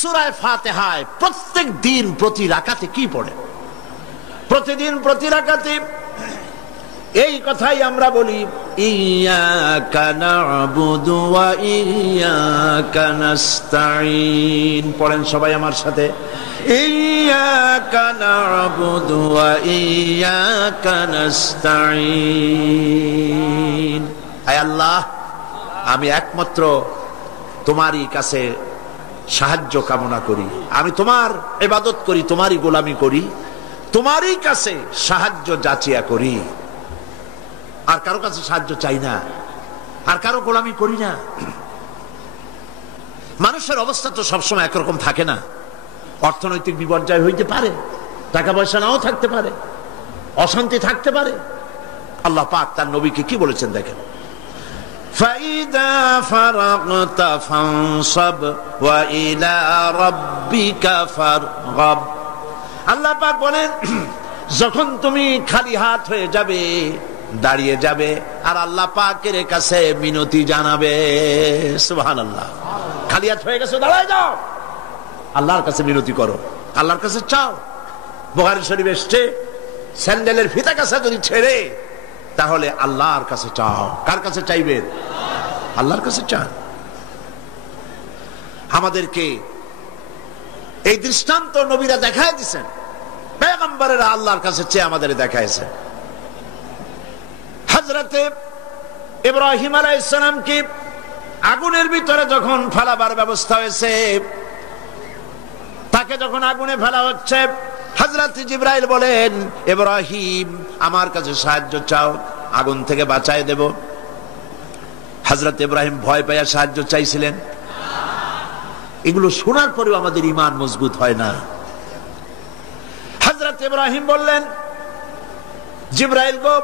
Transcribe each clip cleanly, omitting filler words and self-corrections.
সূরা ফাতিহায় প্রত্যেক দিন প্রতি রাকাতে কি পড়ে? প্রতিদিন প্রতি রাকাতে এই কথাই আমরা বলি, ইয়্যাকা না'বুদু ওয়া ইয়্যাকা নাস্তাঈন। পড়েন সবাই আমার সাথে, ইয়্যাকা না'বুদু ওয়া ইয়্যাকা নাস্তাঈন। হে আল্লাহ, আমি একমাত্র তোমারই কাছে সাহায্য কামনা করি, আমি তোমার ইবাদত করি, তোমারই গোলামি করি, তোমারই কাছে সাহায্য যাচিয়া করি, আর কারো কাছে সাহায্য চাই না, আর কারো গোলামি করি না। মানুষের অবস্থা তো সবসময় একরকম থাকে না, অর্থনৈতিক বিপর্যয় হইতে পারে, টাকা পয়সা নাও থাকতে পারে, অশান্তি থাকতে পারে। আল্লাহ পাক তার নবীকে কি বলেছেন দেখেন, ফাইদা ফারাগতা ফানসাব ওয়া ইলা রাব্বিকা ফারগাব। আল্লাহ পাক বলেন, যখন তুমি খালি হাত হয়ে যাবে, দাঁড়িয়ে যাবে, আর আল্লাহ পাকের কাছে মিনতি জানাবে। সুবহানাল্লাহ। খালি হাত হয়ে গেছে, দাঁড়ায় যাও, আল্লাহর কাছে মিনতি করো, আল্লাহর কাছে চাও। বুখারী শরীফে এসেছে, স্যান্ডেলের ফিতা কাছে যদি ছেড়ে, তাহলে আল্লাহর কাছে চাও। কার কাছে চাইবেন? আল্লাহর কাছে চান। আমাদেরকে এই দৃষ্টান্ত নবীরা দেখায় দিয়েছেন, পয়গম্বরেরা আল্লাহর কাছে চেয়ে আমাদের দেখাইছে। হযরতে ইব্রাহিম আলাইহিস সালামকে আগুনের ভিতরে যখন ফেলাবার ব্যবস্থা হয়েছে, তাকে যখন আগুনে ফেলা হচ্ছে, হযরত জিবরাইল বলেন, ইব্রাহিম আমার কাছে সাহায্য চাও, আগুন থেকে বাঁচায় দেব। হযরত ইব্রাহিম ভয় পেয়ে সাহায্য চাইছিলেন। এগুলো শোনার পরেও আমাদের ঈমান মজবুত হয় না। হযরত ইব্রাহিম বললেন, জিবরাইল গো,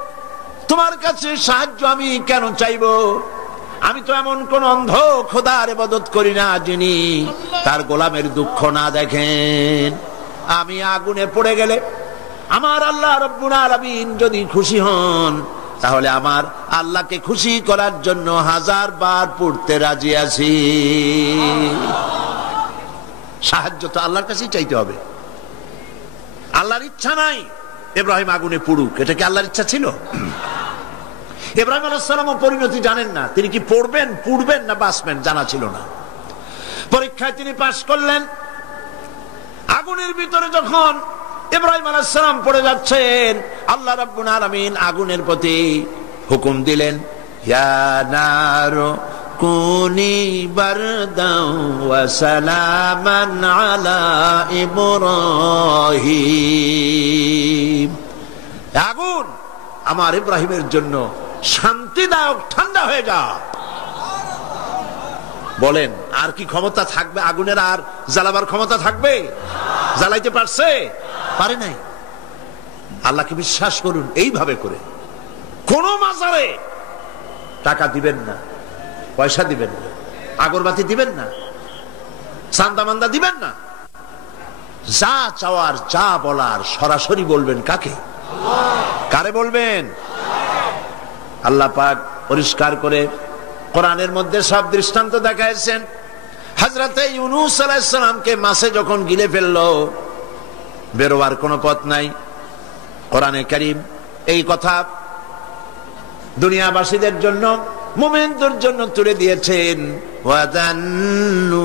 তোমার কাছে সাহায্য আমি কেন চাইবো? আমি তো এমন কোন অন্ধ খোদার ইবাদত করি না যিনি তার গোলামের দুঃখ না দেখেন। আমি আগুনে পড়ে গেলে আমার আল্লাহ রাব্বুল আলামিন যদি খুশি হন, তাহলে আমার আল্লাহকে খুশি করার জন্য 1000 বার পড়তে রাজি আছি। সাহায্য তো আল্লাহর কাছেই চাইতে হবে। আল্লাহর ইচ্ছা নাই ইব্রাহিম আগুনে পড়ুক, এটা কি আল্লাহর ইচ্ছা ছিল? ইব্রাহিম আলাইহিস সালামও পরিণতি জানেন না, তিনি কি পড়বেন, পুড়বেন না বাঁচবেন জানা ছিল না। পরীক্ষায় তিনি পাশ করলেন। আগুনের ভিতরে যখন ইব্রাহিম আলাইহিস সালাম পড়ে যাচ্ছেন, আল্লাহ রাব্বুল আলামিন আগুনের প্রতি হুকুম দিলেন, ইয়া নারু কুনি বারদাও ওয়া সালামান আলা ইব্রাহিম। আগুন, আমার ইব্রাহিমের জন্য শান্তিদায়ক ঠান্ডা হয়ে যা। বলেন, আর কি ক্ষমতা থাকবে আগুনের? আর জ্বালাবার ক্ষমতা থাকবে? জ্বালাইতে পারছে? পারে নাই। আল্লাহকে বিশ্বাস করুন এইভাবে করে। কোন মাজারে টাকা দিবেন না, পয়সা দিবেন না, আগরবাতি দিবেন না, চান্দা মান্দা দিবেন না। যা চাওয়ার, যা বলার সরাসরি বলবেন। কাকে? কারে বলবেন? আল্লাহ পাক পরিষ্কার করে কোরআনের মধ্যে সব দৃষ্টান্ত দেখাইছেন। হযরতে ইউনূস আলাইহিস সালামকে মাছে যখন গিলে ফেললো, বেরোবার কোনো পথ নাই, কোরআনে কারীম এই কথা দুনিয়াবাসীদের জন্য, মুমিনদের জন্য তুলে দিয়েছেন। ওয়াদান্নুন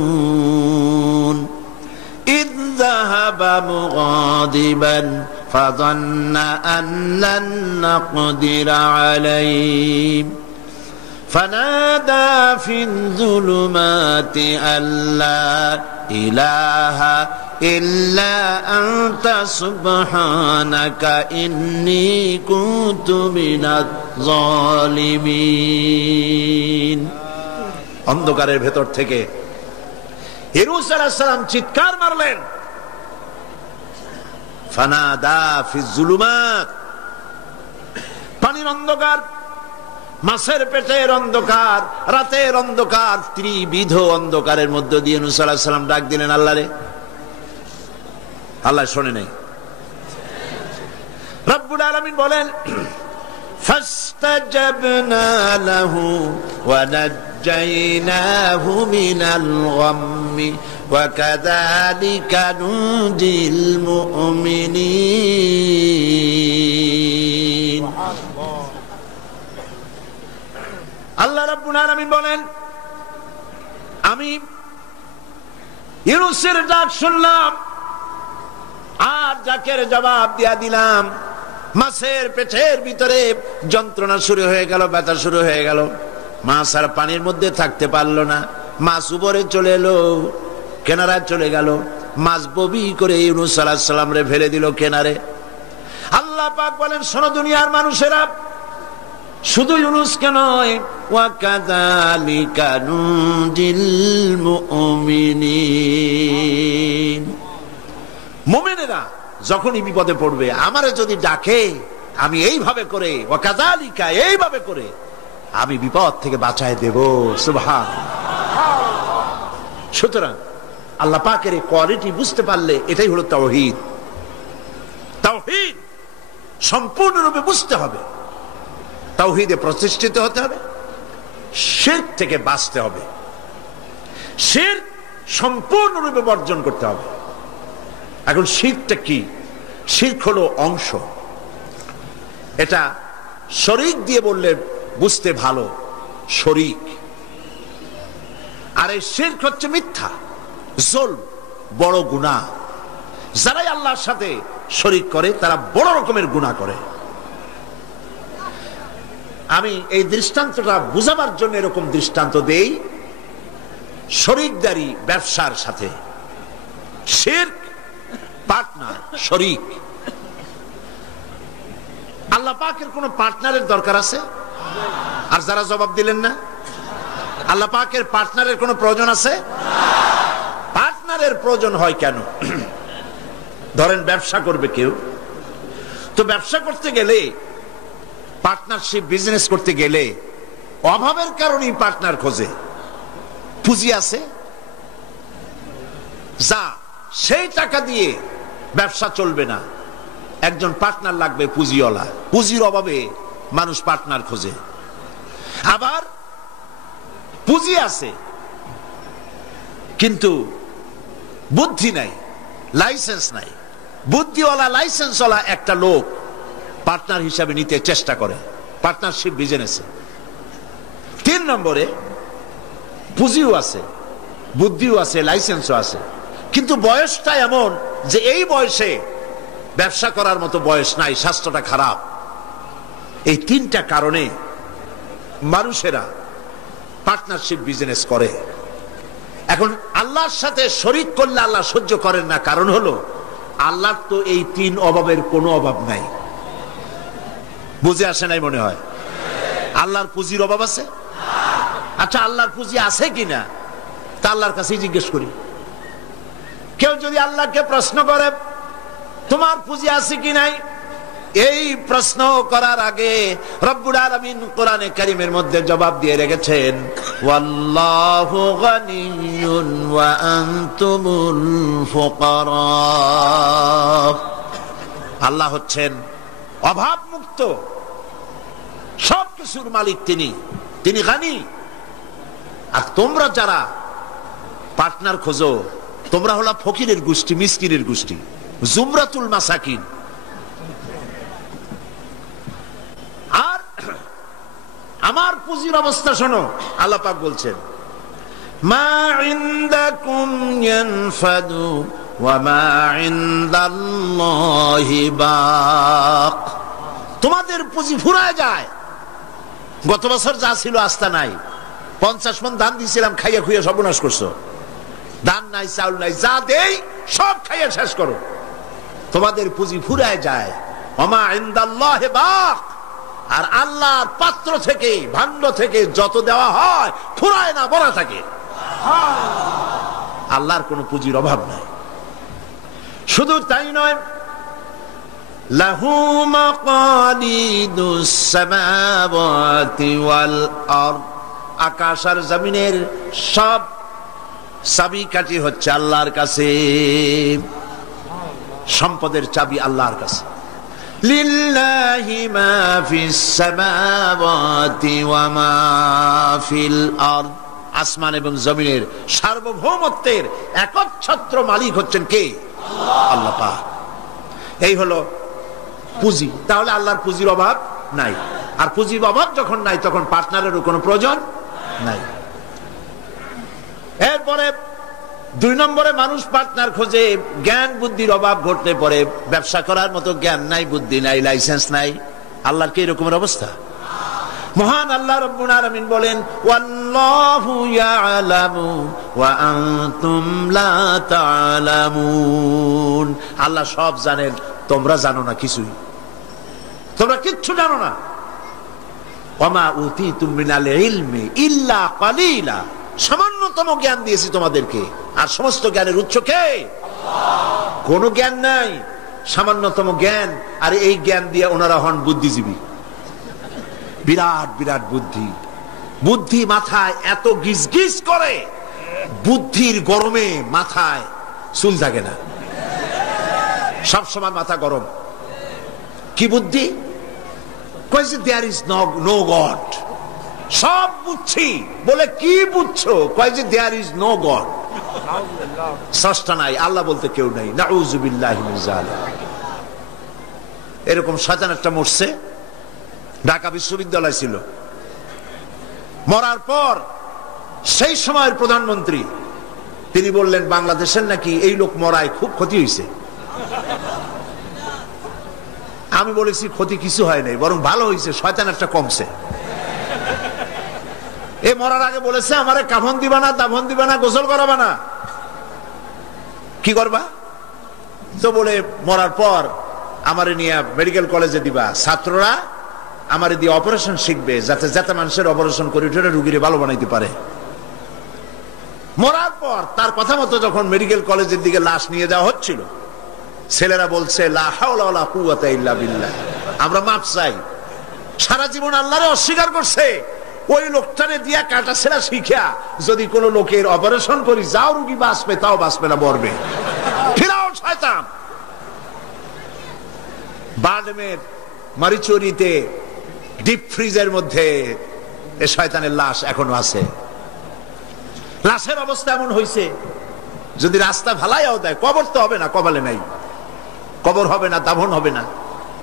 ইয যাহাবা মুগাদিবান ফাযান্না আন লান নাকদিরা আলাইহি فنادى في الظلمات أن لا إله إلا أنت سبحانك إني كنت من الظالمين। অন্ধকারের ভেতর থেকে ইউনূস আলাইহিস সালাম চিৎকার মারলেন, ফানাদা ফি যুলুমাত, পানির অন্ধকার, মাছের পেটের অন্ধকার, রাতের অন্ধকার, ত্রিবিধ অন্ধকারের মধ্য দিয়ে ইউনূস আলাইহিস সালাম ডাক দিলেন আল্লাহরে। আল্লাহ শোনে নাই। রব্বুল আলামিন বলেন, ফাস্তাজাবনা লাহু ওয়া নাজ্জাইনাহু মিনাল গাম্মি ওয়াকাযালিকা নুজিল মুমিনিন। আল্লাহ রাব্বুল আলামিন বলেন, আমি ইউনূসের ডাক শুনলাম আর ডাকের জবাব দিয়া দিলাম। মাছের পেটের ভিতরে যন্ত্রণা শুরু হয়ে গেল, ব্যথা শুরু হয়ে গেল। মাছ আর পানির মধ্যে থাকতে পারলো না। মাছ উপরে চলে এলো, কেনারায় চলে গেল। মাছ ববি করে ইউনূস আলাইহিস সালাম রে ফেলে দিল কিনারে। আল্লাহ পাক বলেন, শোনো দুনিয়ার মানুষেরা, শুধু ইউনূসকে নয়, ওয়াকাযালিকা নুজিল মুমিনিন। মুমিনেরা যখনই বিপদে পড়বে আমারে যদি ডাকে, আমি এইভাবে করে, ওয়াকাযালিকা এইভাবে করে আমি বিপদ থেকে বাঁচায় দেব। সুবহানাল্লাহ। সুতরাং আল্লাহ পাকের এই কোয়ালিটি বুঝতে পারলে এটাই হলো তাওহীদ। তাওহীদ সম্পূর্ণরূপে বুঝতে হবে, তাওহীদে প্রতিষ্ঠিত হতে হবে, শিরক থেকে বাঁচতে হবে, শিরক সম্পূর্ণরূপে বর্জন করতে হবে। এখন শিরকটা কি? শিরক হলো অংশ। এটা শরীক দিয়ে বললে বুঝতে ভালো, শরীক। আর এই শিরক হচ্ছে মিথ্যা, জুলম, বড় গুনাহ। যারাই আল্লাহর সাথে শরীক করে তারা বড় রকমের গুনাহ করে। আমি এই দৃষ্টান্তটা বুঝাবার জন্য এরকম দৃষ্টান্ত দেই। শরীকদারি ব্যবসার সাথে, শিরক পার্টনার, শরীক। আল্লাহ পাকের কোন পার্টনারের দরকার আছে? আর যারা জবাব দিলেন না, আল্লাহ পাকের পার্টনারের কোন প্রয়োজন আছে? পার্টনারের প্রয়োজন হয় কেন? ধরেন ব্যবসা করবে কেউ, তো ব্যবসা করতে গেলে, পার্টনারশিপ বিজনেস করতে গেলে অভাবের কারণেই পার্টনার খোঁজে। পুঁজি আছে যা, সেই টাকা দিয়ে ব্যবসা চলবে না, একজন পার্টনার লাগবে পুঁজিওয়ালা। পুঁজির অভাবে মানুষ পার্টনার খোঁজে। আবার পুঁজি আছে কিন্তু বুদ্ধি নাই, লাইসেন্স নাই। বুদ্ধিওয়ালা লাইসেন্সওয়ালা একটা লোক পার্টনার হিসাবে নিতে চেষ্টা করে পার্টনারশিপ বিজনেসে। 3 নম্বরে পুঁজিও আছে, বুদ্ধিও আছে, লাইসেন্সও আছে, কিন্তু বয়সটা এমন যে এই বয়সে ব্যবসা করার মতো বয়স নাই, স্বাস্থ্যটা খারাপ। এই 3টা কারণে মানুষেরা পার্টনারশিপ বিজনেস করে। এখন আল্লাহর সাথে শরীক করলে আল্লাহ সহ্য করেন না, কারণ হলো আল্লাহর তো এই 3 অভাবের কোনো অভাব নাই। বুঝে আসে নাই মনে হয়? আল্লাহর পুঁজির অভাব আছে? আচ্ছা, আল্লাহর পুঁজি আছে কিনা তা আল্লাহর কাছেই জিজ্ঞেস করি। কেউ যদি আল্লাহকে প্রশ্ন করে তোমার পুঁজি আছে কি নাই, এই প্রশ্ন করার আগে রব্বুল আলামিন কোরআনে কারীমের মধ্যে জবাব দিয়ে রেখেছেন, ওয়াল্লাহু গানিয়্যুন ওয়া আনতুমুল ফুকারা। আল্লাহ হচ্ছেন অভাব মুক্ত, সবকিছুর মালিক তিনি গানি। আর তোমরা যারা পার্টনার খোঁজো, তোমরা হলো ফকিরের গোষ্ঠী, মিসকিনের গোষ্ঠী, জুমরাতুল মাসাকিন। আর আমার পুঁজির অবস্থা শোনো, আল্লাহ পাক বলছেন, মা ইনদাকুম ইয়ানফাদু ওয়া মা ইনদাল্লাহি বাক। তোমাদের পুঁজি ফুরায় যায়। গত বছর যা ছিল আস্থা নাই, 50 মণ ধান দিয়েছিলাম, খাইয়া খুইয়া সর্বনাশ করছো। ধান নাই, চাউল নাই, যা দেই সব খাইয়া শেষ করো। তোমাদের পুঁজি ফুরায় যায়। ওমা ইনদাল্লাহি বাক। আর আল্লাহর পাত্র থেকে, ভাণ্ড থেকে যত দেওয়া হয় ফুরায় না, ভরা থাকে। আল্লাহর কোনো পুঁজির অভাব নাই। শুধু তাই নয়, লাহু মাকালিদুস সামাওয়াতি ওয়াল আরদ। আকাশ আর জমিনের সব চাবিকাঠি হচ্ছে আল্লাহর কাছে। সম্পদের চাবি আল্লাহর কাছে। লিল্লাহি মা ফিস সামাওয়াতি ওয়া মা ফিল আরদ। আসমান এবং জমিনের সার্বভৌমত্বের একচ্ছত্র মালিক হচ্ছেন কে? আল্লাহ পাক। এই হলো পুঁজি। তাহলে আল্লাহর পুঁজির অভাব নাই। আর পুঁজির অভাব যখন নাই তখন পার্টনারেরও কোনো প্রয়োজন নাই। এরপরে 2 নম্বরে মানুষ পার্টনার খোঁজে, জ্ঞান বুদ্ধির অভাব ঘটতে পারে। ব্যবসা করার মতো জ্ঞান নাই, বুদ্ধি নাই, লাইসেন্স নাই। আল্লাহর কি এরকমের অবস্থা? মহান আল্লাহ রাব্বুল আলামিন বলেন, ওয়াল্লাহু ইয়ালামু ওয়া আনতুম লা তা'লামুন। আল্লাহ সব জানেন, তোমরা জানো না কিছুই, তোমরা কিচ্ছু জানো না। ওয়ামা উতীতুম মিনাল ইলমি ইল্লা কালিলা। সামান্যতম জ্ঞান দিয়েছি তোমাদেরকে, আর সমস্ত জ্ঞানের উৎস কে? আল্লাহ। কোনো জ্ঞান নাই, সামান্যতম জ্ঞান। আর এই জ্ঞান দিয়ে ওনারা হন বুদ্ধিজীবী। বিরাট বিরাট বুদ্ধি, বুদ্ধি মাথায় এত গিজ গিজ করে, বুদ্ধির গরমে মাথায় চুল থাকে না, সবসময় মাথা গরম। কি বুদ্ধি? কইছে দেয়ার ইজ নো গড। সব বুঝছি বলে কি বুঝছো? কইছে দেয়ার ইজ নো গড, স্রষ্টা নাই, আল্লাহ বলতে কেউ নাই। নাউযুবিল্লাহি মিন যালিক। এরকম শয়তান একটা মরছে, ঢাকা বিশ্ববিদ্যালয় ছিল। মরার পর সেই সময়ের প্রধানমন্ত্রী তিনি বললেন, বাংলাদেশের নাকি এই লোক মরায় খুব ক্ষতি হয়েছে। আমি বলেছি ক্ষতি কিছু হয় নাই, বরং ভালো হয়েছে, শয়তান একটা কমছে। এ মরার আগে বলেছে, আমারে কাফন দিবা না, দাফন দিবা না, গোসল করাবা না। কি করবা? তো বলে মরার পর আমারে নিয়ে মেডিকেল কলেজে দিবা, ছাত্ররা আমারে দিয়ে অপারেশন শিখবে, যাতে যাতে মানুষের অপারেশন করে উঠে রুগীরে ভালো বানাইতে পারে। মরার পর তার কথা মতো যখন মেডিকেল কলেজের দিকে লাশ নিয়ে যাওয়া হচ্ছিল, ছেলেরা বলছে, লা হাওলা ওয়ালা কুওয়াতা ইল্লা বিল্লাহ, আমরা মাপ চাই। সারা জীবন আল্লাহরে অস্বীকার করছে। ওই লোকটারে দিয়া কাটা ছেঁড়া শিখা যদি কোন লোকের অপারেশন করি, যাও রুগী বাঁচবে, তাও বাঁচবে না, মরবে। ফিরাও শয়তান। বাডমের মারিচুরিতে ডিপ ফ্রিজের মধ্যে এ শয়তানের লাশ এখনো আছে। লাশের অবস্থা এমন হয়েছে, যদি রাস্তা ভালাইও দেয়, কবর তো হবে না, কপালে নাই, কবর হবে না, দাফন হবে না।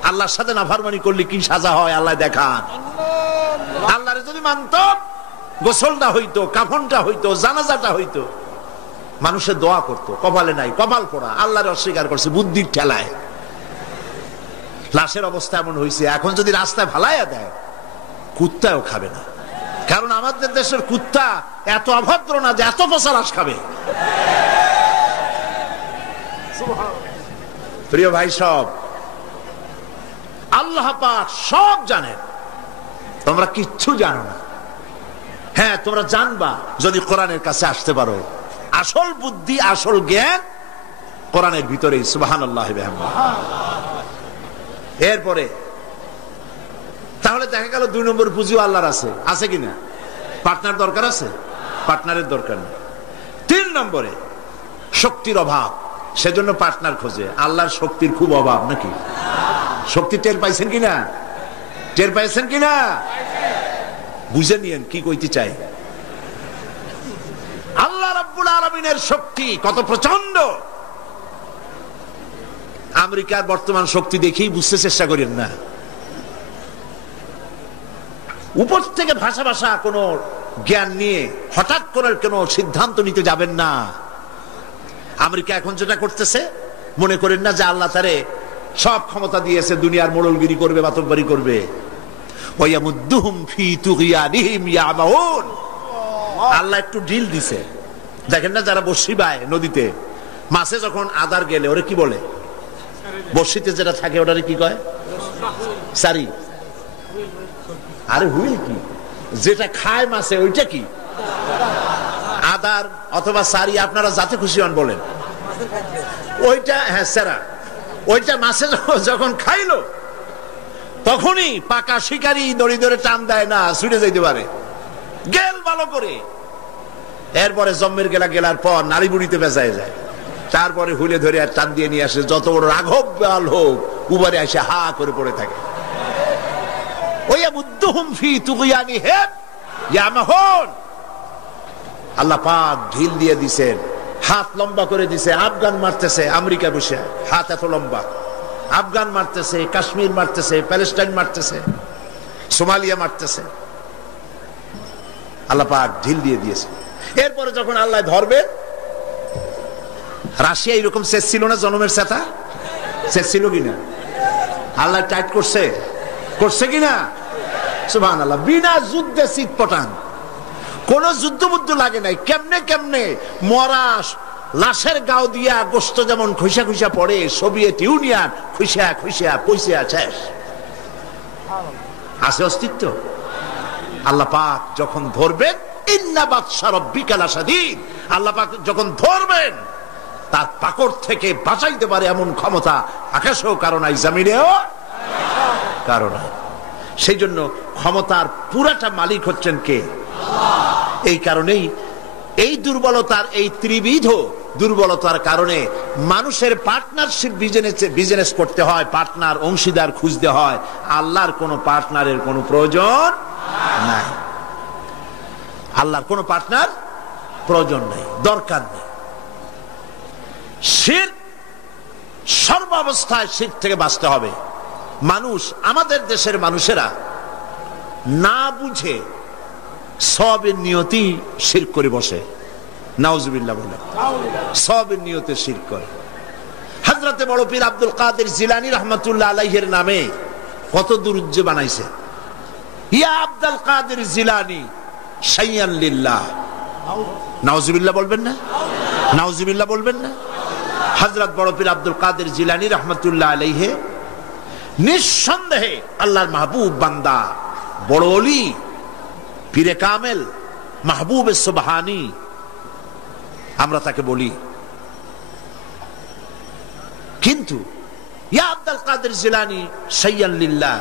আল্লাহর সাথে নাফরমানি করলে কি সাজা হয় আল্লাহ দেখান। আল্লাহরে যদি মানত, গোসলটা হইতো, কাফনটা হইতো, জানাজাটা হইতো, মানুষের দোয়া করতো। কপালে নাই, কপাল পোড়া, আল্লাহরে অস্বীকার করছে বুদ্ধির ঠেলায়। লাশের অবস্থা এমন হয়েছে, এখন যদি রাস্তায় ভালাইয়া দেয়, কুত্তাও খাবে না। কারণ আমাদের দেশের কুত্তা এত অভদ্র না যে এত পচা লাশ খাবে। প্রিয় ভাই, সব আল্লাহ পাক সব জানেন, তোমরা কিচ্ছু জানো না। হ্যাঁ, তোমরা জানবা যদি কোরআনের কাছে আসতে পারো। আসল বুদ্ধি, আসল জ্ঞান কোরআনের ভিতরেই। সুবহানাল্লাহি ওয়া বিহামদিহি। এরপরে তাহলে দেখা গেল 2 নম্বর পুঁজিও আল্লাহর আছে। আছে কিনা? পার্টনার দরকার আছে? পার্টনারের দরকার নেই। 3 নম্বরে শক্তির অভাব, সেজন্য পার্টনার খোঁজে। আল্লাহর শক্তির খুব অভাব নাকি? শক্তি টের পাইছেন কিনা? টের পাইছেন কিনা? বুঝে নিয়েন কি কইতে চাই। আল্লাহ রাব্বুল আলামিনের শক্তি কত প্রচন্ড। আমেরিকার বর্তমান শক্তি দেখেই বুঝতে চেষ্টা করেন না। উপর থেকে ভাষা ভাষা কোন জ্ঞান নিয়ে হঠাৎ করে কোনো সিদ্ধান্ত নিতে যাবেন না। আমেরিকা এখন যেটা করতেছে, মনে করেন না যে আল্লাহ তারে সব ক্ষমতা দিয়েছে, দুনিয়ার মোড়লগিরি করবে, বাতব্বারি করবে। আল্লাহ একটু ঢিল দিছে। দেখেন না, যারা বড়শি বায় নদীতে, মাছে যখন আদার গেলে ওরে কি বলে? বড়শিতে যেটা থাকে ওটারে কি কয়? সারি। আরে হুইল কি? যেটা খায় মাছে ওইটা কি? আদার অথবা সারি, আপনারা যাতে খুশি হন বলেন। ওইটা, হ্যাঁ সেরা। ওইটা মাছে যখন খাইলো, তখনই পাকা শিকারি দড়ি ধরে টান দেয় না, ছুটে যাইতে পারে। গেল ভালো করে। এরপরে জম্মের গেলার পর নারী বুড়িতে বেঁচায় যায়। তারপরে হুলে ধরে আর টান দিয়ে নিয়ে আসে। যত বড় রাঘব বাল হোক, উবারে এসে হা করে পড়ে থাকে। আল্লাহ পাক ঢিল দিয়ে দিছেন, হাত লম্বা করে দিছে, আফগান মারতেছে আমেরিকা বসে, হাত এত লম্বা, আফগান মারতেছে, কাশ্মীর মারতেছে, প্যালেস্টাইন মারতেছে, সোমালিয়া মারতেছে, আল্লাহ পাক ঢিল দিয়ে দিয়েছে। এরপরে যখন আল্লাহ ধরবে, রাশিয়া এরকম শেষ ছিল না, জনমের সেটা শেষ ছিল কিনা? আল্লাহ টাইট করছে, করছে কিনা? সুবহানাল্লাহ। বিনা যুদ্ধে চিৎপটাং, কোন যুদ্ধ লাগে নাই। কেমনে কেমনে মরা লাশের গাও দিয়া গোস্ত যেমন খুশা খুশা পড়ে, সোভিয়েত ইউনিয়ন খুশা খুশা পয়সা শেষ, আছে অস্তিত্ব। আল্লাহ পাক যখন ধরবেন, ইন্না বাতশা রাব্বিকা লাশাদীদ, আল্লাহ পাক যখন ধরবেন তার পাকড় থেকে বাঁচাইতে পারে এমন ক্ষমতা আকাশেও কারো নাই, জমিনেও কারো নাই। সেই জন্য ক্ষমতার পুরাটা মালিক হচ্ছেন কে? এই কারণেই এই দুর্বলতার, এই ত্রিবিধ দুর্বলতার কারণে মানুষের পার্টনারশিপ বিজনেস করতে হয়, পার্টনার অংশীদার খুঁজতে হয়। আল্লাহর কোন পার্টনারের কোনো প্রয়োজন নাই, আল্লাহর কোন পার্টনার প্রয়োজন নেই, দরকার নেই। শিরক, সর্বাবস্থায় শিরক থেকে বাঁচতে হবে। মানুষ, আমাদের দেশের মানুষেরা না বুঝে সবের নিয়তি শিরক করে বসে, নাউজুবিল্লাহ বলে, সবের নিয়তে শিরক করে। হযরতে বড় পীর আব্দুল কাদের জিলানী রাহমাতুল্লাহ আলাইহির নামে কত দুরূদ বানাইছে। ইয়া আব্দুল কাদের জিলানী শাইয়ান লিল্লাহ, নাউজুবিল্লাহ বলবেন না? নাউজুবিল্লাহ বলবেন না? হযরত বড় পীর আব্দুল কাদের জিলানী রাহমাতুল্লাহ আলাইহি নিঃসন্দেহে আল্লাহর মাহবুব বান্দা, বড় ওলি, পীরে কামেল, মাহবুবে সুবহানী আমরা তাকে বলি। কিন্তু ইয়া আব্দুল কাদের জিলানী শাইয়ান লিল্লাহ,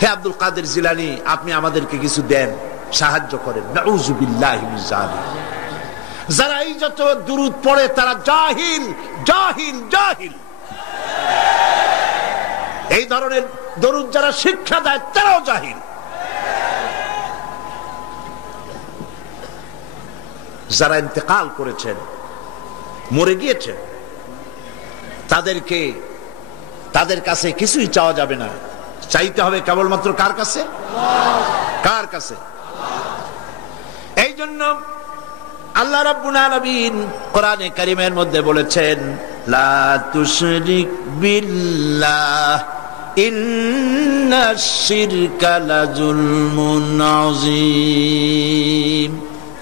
হে আব্দুল কাদের জিলানী আপনি আমাদেরকে কিছু দেন, সাহায্য করেন। নাউযুবিল্লাহি মিন যালিক। যারা এই যত দুরূদ পড়ে তারা জাহিল, জাহিল, জাহিল। এই ধরনের দরুদ যারা শিক্ষা দেয় তারাও জাহিল। যারা ইন্তেকাল করেছেন, মরে গিয়েছেন, তাদের কাছে কিছুই চাওয়া যাবে না, চাইতে হবে কেবলমাত্র কার কাছে? কার কাছে? এই জন্য আল্লাহ রাব্বুল আলামিন কোরআনে কারীমের মধ্যে বলেছেন, লা তুশরিক বিল্লাহ ইন্নাশ শিরকা লাযুলমুন আযীম।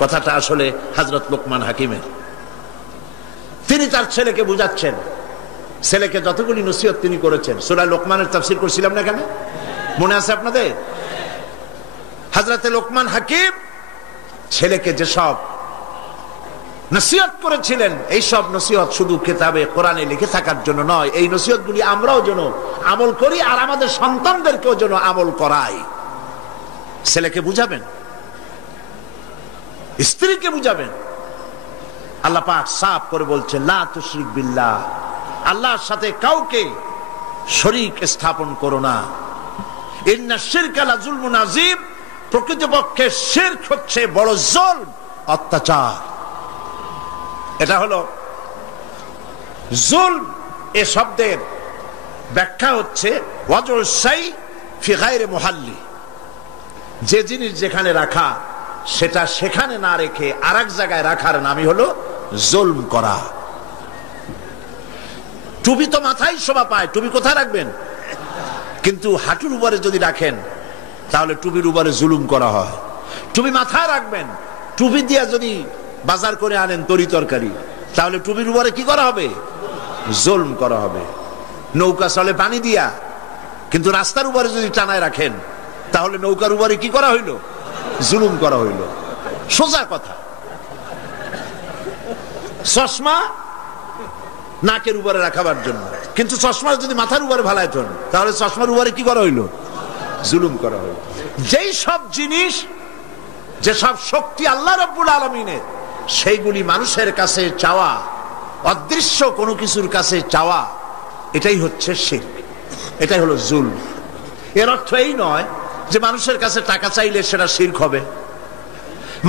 কথাটা আসলে হযরত লোকমান হাকিমের। তিনি তার ছেলেকে বুঝাচ্ছেন, ছেলেকে যতগুলি নসিহত তিনি করেছেন। সূরা লোকমানের তাফসীর করছিলাম না কেন, মনে আছে আপনাদের? হযরতে লোকমান হাকিম ছেলেকে যেসব নসিহত করেছিলেন, এই সব নসিহত শুধু কিতাবে কোরআনে লিখে থাকার জন্য নয়, এই নসিহতগুলি আমরাও যেন আমল করি আর আমাদের সন্তানদেরকেও যেন আমল করাই। ছেলেকে বুঝাবেন, স্ত্রীকে বুঝাবেন। আল্লাহ পাক সাফ করে বলছেন, লা তুশরিক বিল্লাহ, আল্লাহর সাথে কাউকে শরীক স্থাপন করো না। ইন্নাশ শিরকা লাযুলমুন আযীম, প্রকৃতপক্ষে শিরক হচ্ছে বড় জুলম, অত্যাচার। এটা হলো জুলম। এ শব্দের ব্যাখ্যা হচ্ছে ওয়াজউল শাই ফি গায়রি মুহাল্লি, যে জিনিস যেখানে রাখা সেটা সেখানে না রেখে আরেক জায়গায় রাখার নামই হলো জুলম করা। টুপি তো মাথায় শোভা পায়, টুপি কোথায় রাখবেন? কিন্তু হাঁটুর উপরে যদি রাখেন তাহলে টুপির উপরে জুলুম করা হয়। টুপি মাথায় রাখবেন, টুপি দিয়া যদি বাজার করে আনেন তরি তরকারি, তাহলে টুপির উপরে কি করা হবে? জুলম করা হবে। নৌকা চলে পানি দিয়া, কিন্তু রাস্তার উপরে যদি টানায় রাখেন তাহলে নৌকার উপরে কি করা হইল? জুলুম করা হইল। সোজা কথা। চশমা নাকের উপরে রাখাবার জন্য, কিন্তু চশমা যদি মাথার উপরে ভালাইতেন তাহলে চশমার উপরে কি করা হইল? জুলুম করা হইল। যেই সব জিনিস, যেসব শক্তি আল্লাহ রাব্বুল আলামিনের, সেইগুলি মানুষের কাছে চাওয়া, অদৃশ্য কোনো কিছুর কাছে চাওয়া, এটাই হচ্ছে শিরক, এটাই হলো জুলম। এর অর্থ এই নয় যে মানুষের কাছে টাকা চাইলে সেটা শিরক হবে।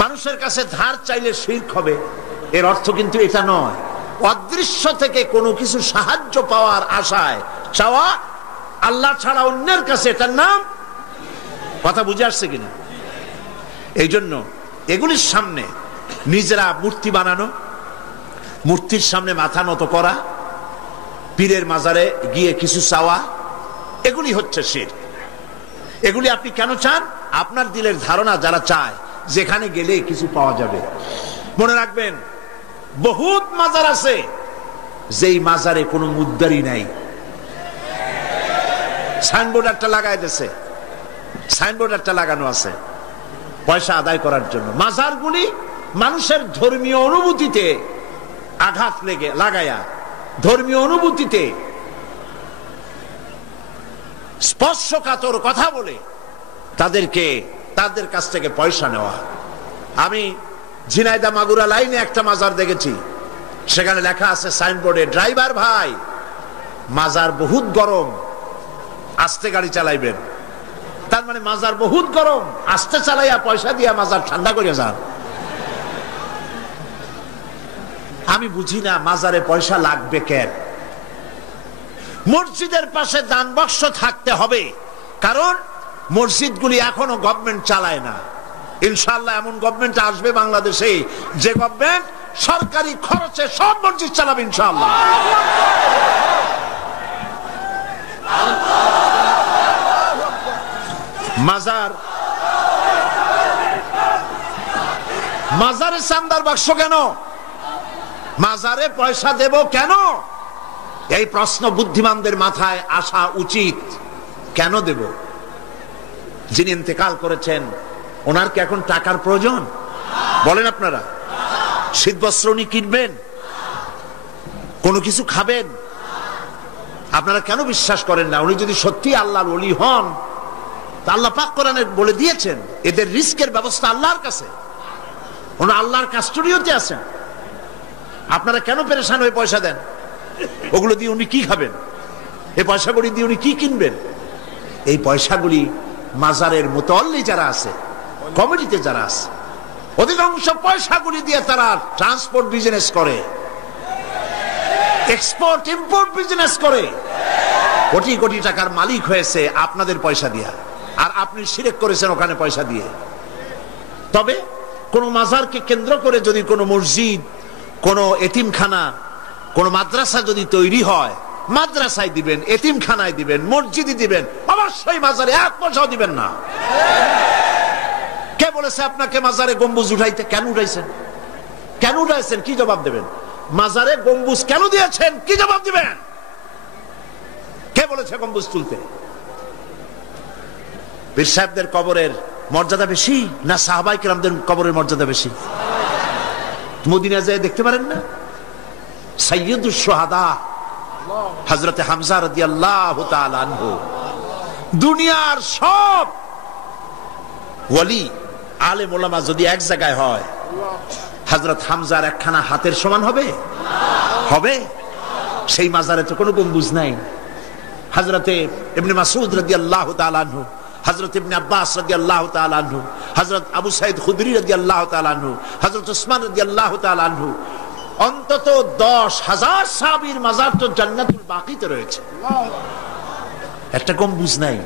মানুষের কাছে ধার চাইলে শিরক হবে, এর অর্থ কিন্তু এটা নয়। অদৃশ্য থেকে কোনো কিছু সাহায্য পাওয়ার আশায় চাওয়া আল্লাহ ছাড়া অন্যের কাছে, এটার নাম, কথা বুঝে আসছে কিনা? এই জন্য এগুলির সামনে নিজেরা মূর্তি বানানো, মূর্তির সামনে মাথা নত করা, পীরের মাজারে গিয়ে কিছু চাওয়া, এগুলি হচ্ছে শিরক। এগুলি আপনি কেন চান? আপনার দিলের ধারণা যারা চায় যেখানে গেলে কিছু পাওয়া যাবে। মনে রাখবেন, বহুত মাজার আছে যেই মাজারে কোনো মুদ্দারি নাই, সাইনবোর্ড একটা লাগাই দিয়েছে, সাইনবোর্ড একটা লাগানো আছে পয়সা আদায় করার জন্য। মাজারগুলি মানুষের ধর্মীয় অনুভূতিতে আঘাত লাগায়া, ধর্মীয় অনুভূতিতে স্পর্শকাতর কথা বলে তাদের কাছ থেকে পয়সা নেওয়া। আমি ঝিনাইদহ মাগুরা লাইনে একটা মাজার দেখেছি, সেখানে লেখা আছে সাইনবোর্ডে, ড্রাইভার ভাই মাজার বহুত গরম, আস্তে গাড়ি চালাইবেন। তার মানে মাজার বহুত গরম, আস্তে চালাইয়া পয়সা দিয়া মাজার ঠান্ডা করে যান। আমি বুঝি না মাজারে পয়সা লাগবে কেন? মসজিদের পাশে দান বাক্স থাকতে হবে, কারণ মসজিদগুলি এখনো গভর্নমেন্ট চালায় না। ইনশাআল্লাহ এমন গভর্নমেন্ট আসবে বাংলাদেশে যে গভর্নমেন্ট সরকারি খরচে সব মসজিদ চালাবে ইনশাআল্লাহ। মাজারে চান্দার বাক্স কেন? মাজারে পয়সা দেব কেন? এই প্রশ্ন বুদ্ধিমানদের মাথায় আসা উচিত। কেন দেব? যিনি ইন্তেকাল করেছেন ওনার কি এখন টাকার প্রয়োজন? বলেন আপনারা। শীতবস্ত্র উনি কিনবেন, কোনো কিছু খাবেন? আপনারা কেন বিশ্বাস করেন না? উনি যদি সত্যি আল্লাহর ওলি হন, তা আল্লাহ পাক কোরআনে বলে দিয়েছেন এদের রিস্কের ব্যবস্থা আল্লাহর কাছে, উনি আল্লাহর কাস্টোডিওতে আছেন। আপনারা কেন পেরেশান হয়ে পয়সা দেন? ওগুলো দিয়ে উনি কি খাবেন? এই পয়সাগুলি দিয়ে উনি কি কিনবেন? এই পয়সাগুলি মাজারের মুতাল্লি যারা আছে, কমিটিতে যারা আছে, অধিকাংশ পয়সাগুলি দিয়ে তারা ট্রান্সপোর্ট বিজনেস করে, এক্সপোর্ট ইম্পোর্ট বিজনেস করে, কোটি কোটি টাকার মালিক হয়েছে আপনাদের পয়সা দিয়া, আর আপনি শিরক করেছেন ওখানে পয়সা দিয়ে। তবে কোন মাজারকে কেন্দ্র করে যদি কোনো মসজিদ, কোন এতিমখানা, কোন মাদ্রাসা যদি তৈরি হয়, মাদ্রাসায় দিবেন, এতিমখানায় দিবেন, মসজিদে দিবেন, অবশ্যই মাজারে এক পয়সাও দিবেন না। কে বলেছে আপনাকে মাজারে গম্বুজ উঠাইতে? কেন উঠাইছেন? কেন উঠাইছেন? কি জবাব দেবেন? মাজারে গম্বুজ কেন দিয়েছেন? কি জবাব দিবেন? কে বলেছে গম্বুজ তুলতে? পীর সাহেবদের কবরের মর্যাদা বেশি না সাহাবায়ে কেরামদের কবরের মর্যাদা বেশি? মদিনা যায় দেখতে পারেন না? সাইয়্যিদুশ শুহাদা হযরত হামজা রাদিয়াল্লাহু তাআলা আনহু, দুনিয়ার সব ওয়ালি আলেম ওলামা যদি এক জায়গায় হয়, হযরত হামজার একখানা হাতের সমান হবে? হবে? সেই মাজারে তো কোনো গম্বুজ নাই। হযরতে ইবনে মাসউদ রাদিয়াল্লাহু তাআলা আনহু, হযরত ইবনে আব্বাস রাদিয়াল্লাহু তাআলা আনহু, হযরত আবু সাঈদ খুদরি রাদিয়াল্লাহু তাআলা আনহু, হযরত উসমান রাদিয়াল্লাহু তাআলা আনহু, অন্তত 10,000 সাহাবীর মাজার তো জান্নাতুল বাকিতে রয়েছে। একটা গম্বুজ নাই,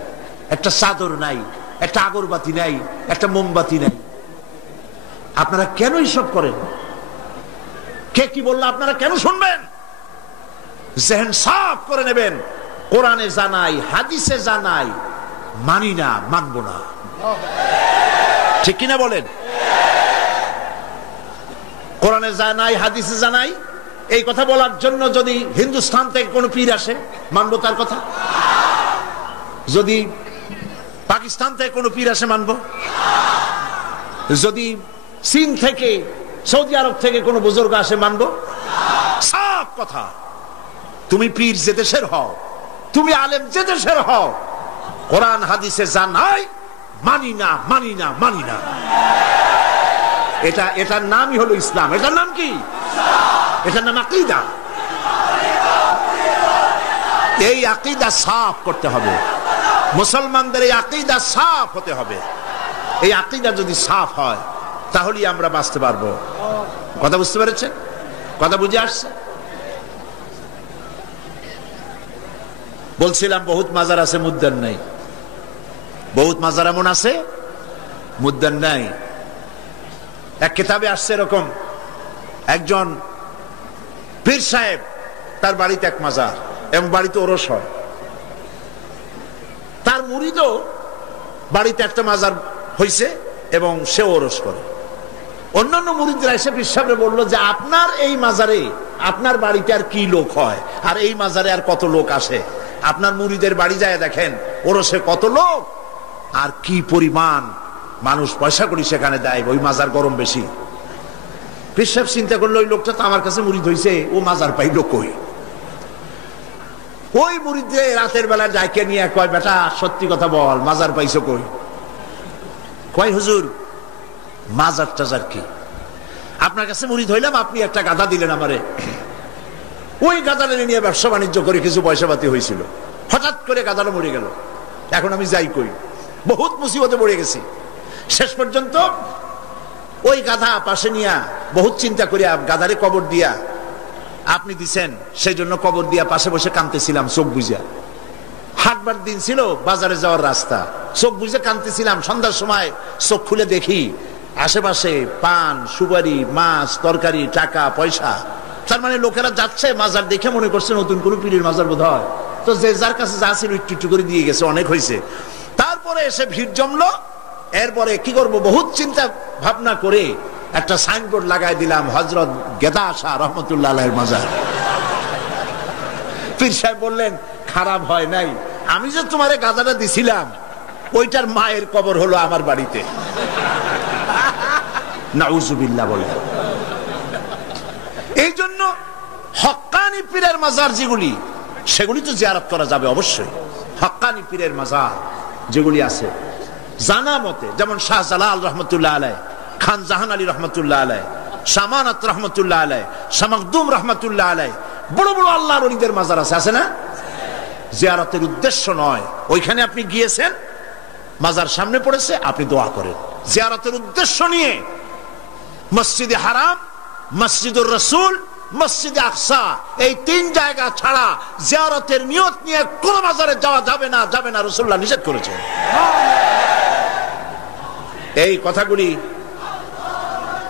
একটা চাদর নাই, একটা আগরবাতি নাই, একটা মোমবাতি নাই। আপনারা কেন এসব করেন? কে কি বললো আপনারা কেন শুনবেন? জেহেন সাফ করে নেবেন। কোরআনে জানাই, হাদিসে জানাই, মানি না, মানব না। ঠিক কিনা বলেন? কোরআনে জানাই, হাদিসে জানাই, এই কথা বলার জন্য যদি হিন্দুস্তান থেকে কোনো পীর আসে, মানবো তার কথা? যদি পাকিস্তান থেকে কোনো পীর আসে, মানবো? যদি চীন থেকে, সৌদি আরব থেকে কোনো বুজুর্গ আসে, মানবো? সাফ কথা। তুমি পীর যে দেশের হও, তুমি আলেম যে দেশের হও, কোরআন হাদিসে জানাই, মানি না, মানি না, মানি না। এটার নামই হলো ইসলাম। এটার নাম কি? এটার নাম আকীদা। এই আকীদা সাফ করতে হবে। মুসলমানদের এই আকীদা সাফ হতে হবে। এই আকীদা যদি সাফ হয়, তাহলেই আমরা বাঁচতে পারবো। কথা বুঝতে পেরেছেন? কথা বুঝে আসছে? বলছিলাম বহুত মাজার আছে, মুদ্দার নাই। বহুত মাজার এমন আছে, মুদ্দার নাই। এক কিতাবে আসছে এরকম, একজন পীর সাহেব, তার বাড়িতে এক মাজার এবং বাড়িতে ওরস হয়। তার মুরিদও বাড়িতে একটা মাজার হয়েছে এবং সে ওরস করে। অন্যান্য মুরিদরা এসে পীর সাহেবরে বললো যে আপনার এই মাজারে আপনার বাড়িতে আর কি লোক হয়, আর এই মাজারে আর কত লোক আসে? আপনার মুরিদের বাড়ি যায় দেখেন, ওরসে কত লোক আর কি পরিমাণ মানুষ পয়সা করি সেখানে দেয়, ওই মাজার গরম বেশি। পীর সাহেব চিন্তা করলো ওই লোকটা তো আমার কাছে মুরিদ হয়েছে, ও মাজার পাইল কই? ওই মুরিদে রাতের বেলা যাইকে নিয়ে কয়, বেটা সত্যি কথা বল, মাজার পাইছো কই? কয় হুজুর মাজার টাজার কি, আপনার কাছে মুরিদ হইলাম, আপনি একটা গাধা দিলেন আমারে, ওই গাধাটা নিয়ে ব্যবসা বাণিজ্য করে কিছু পয়সা পাতি হয়েছিল, হঠাৎ করে গাধাটা মরে গেল, এখন আমি যাই কই? বহুত মুসিবতে পড়ে গেছি। শেষ পর্যন্ত ওই গাধা পাশে নিয়া বহুত চিন্তা করিয়া গাধারে কবর দিয়া, আপনি দিছেন সেই জন্য কবর দিয়া পাশে বসে কাঁদতেছিলাম চোখ বুঝা। হাটবার দিন ছিল, বাজারে যাওয়ার রাস্তা, চোখ বুঝে কাঁদতেছিলাম। সন্ধ্যার সময় চোখ খুলে দেখি আশেপাশে পান, সুপারি, মাছ, তরকারি, টাকা পয়সা। তার মানে লোকেরা যাচ্ছে, মাজার দেখে মনে করছে নতুন কোনো পীরের মাজার বোধ হয়, তো যে যার কাছে যা ছিল একটু একটু করে দিয়ে গেছে, অনেক হয়েছে। তারপরে এসে ভিড় জমলো। এরপরে কি করব, বহুত চিন্তা ভাবনা করে একটা সাইনবোর্ড লাগাই দিলাম, হযরত গেদা শাহ রহমতুল্লাহ আলাইহির মাজার। পীর সাহেব বললেন খারাপ হয় নাই, আমি যে তোমারে গাধাটা দিছিলাম ওইটার মায়ের কবর হলো আমার বাড়িতে। নাউজুবিল্লাহ বলে। এই জন্য হক্কানি পীরের মাজার যেগুলি, সেগুলি তো জিয়ারত করা যাবে অবশ্যই। হক্কানি পীরের মাজার যেগুলি আছে জানা মতে, যেমন শাহজালাল রহমতুল্লাহ আলাই, খান জাহান আলী রহমতুল্লাহ আলাই, শামানাত রহমতুল্লাহ আলাই, শামাকদুম রহমতুল্লাহ আলাই, বড় বড় আল্লাহর ওলিদের মাজার আছে, আছে না? জিয়ারতের উদ্দেশ্য নয়, ওইখানে আপনি গিয়েছেন, মাজার সামনে পড়েছে, আপনি দোয়া করেন। জিয়ারতের উদ্দেশ্য নিয়ে মসজিদে হারাম, মসজিদুর রাসূল, মসজিদে আকসা, এই তিন জায়গা ছাড়া জিয়ারতের নিয়ত নিয়ে কোন মাজারে যাওয়া যাবে না, যাবে না, রাসূলুল্লাহ নিষেধ করেছেন।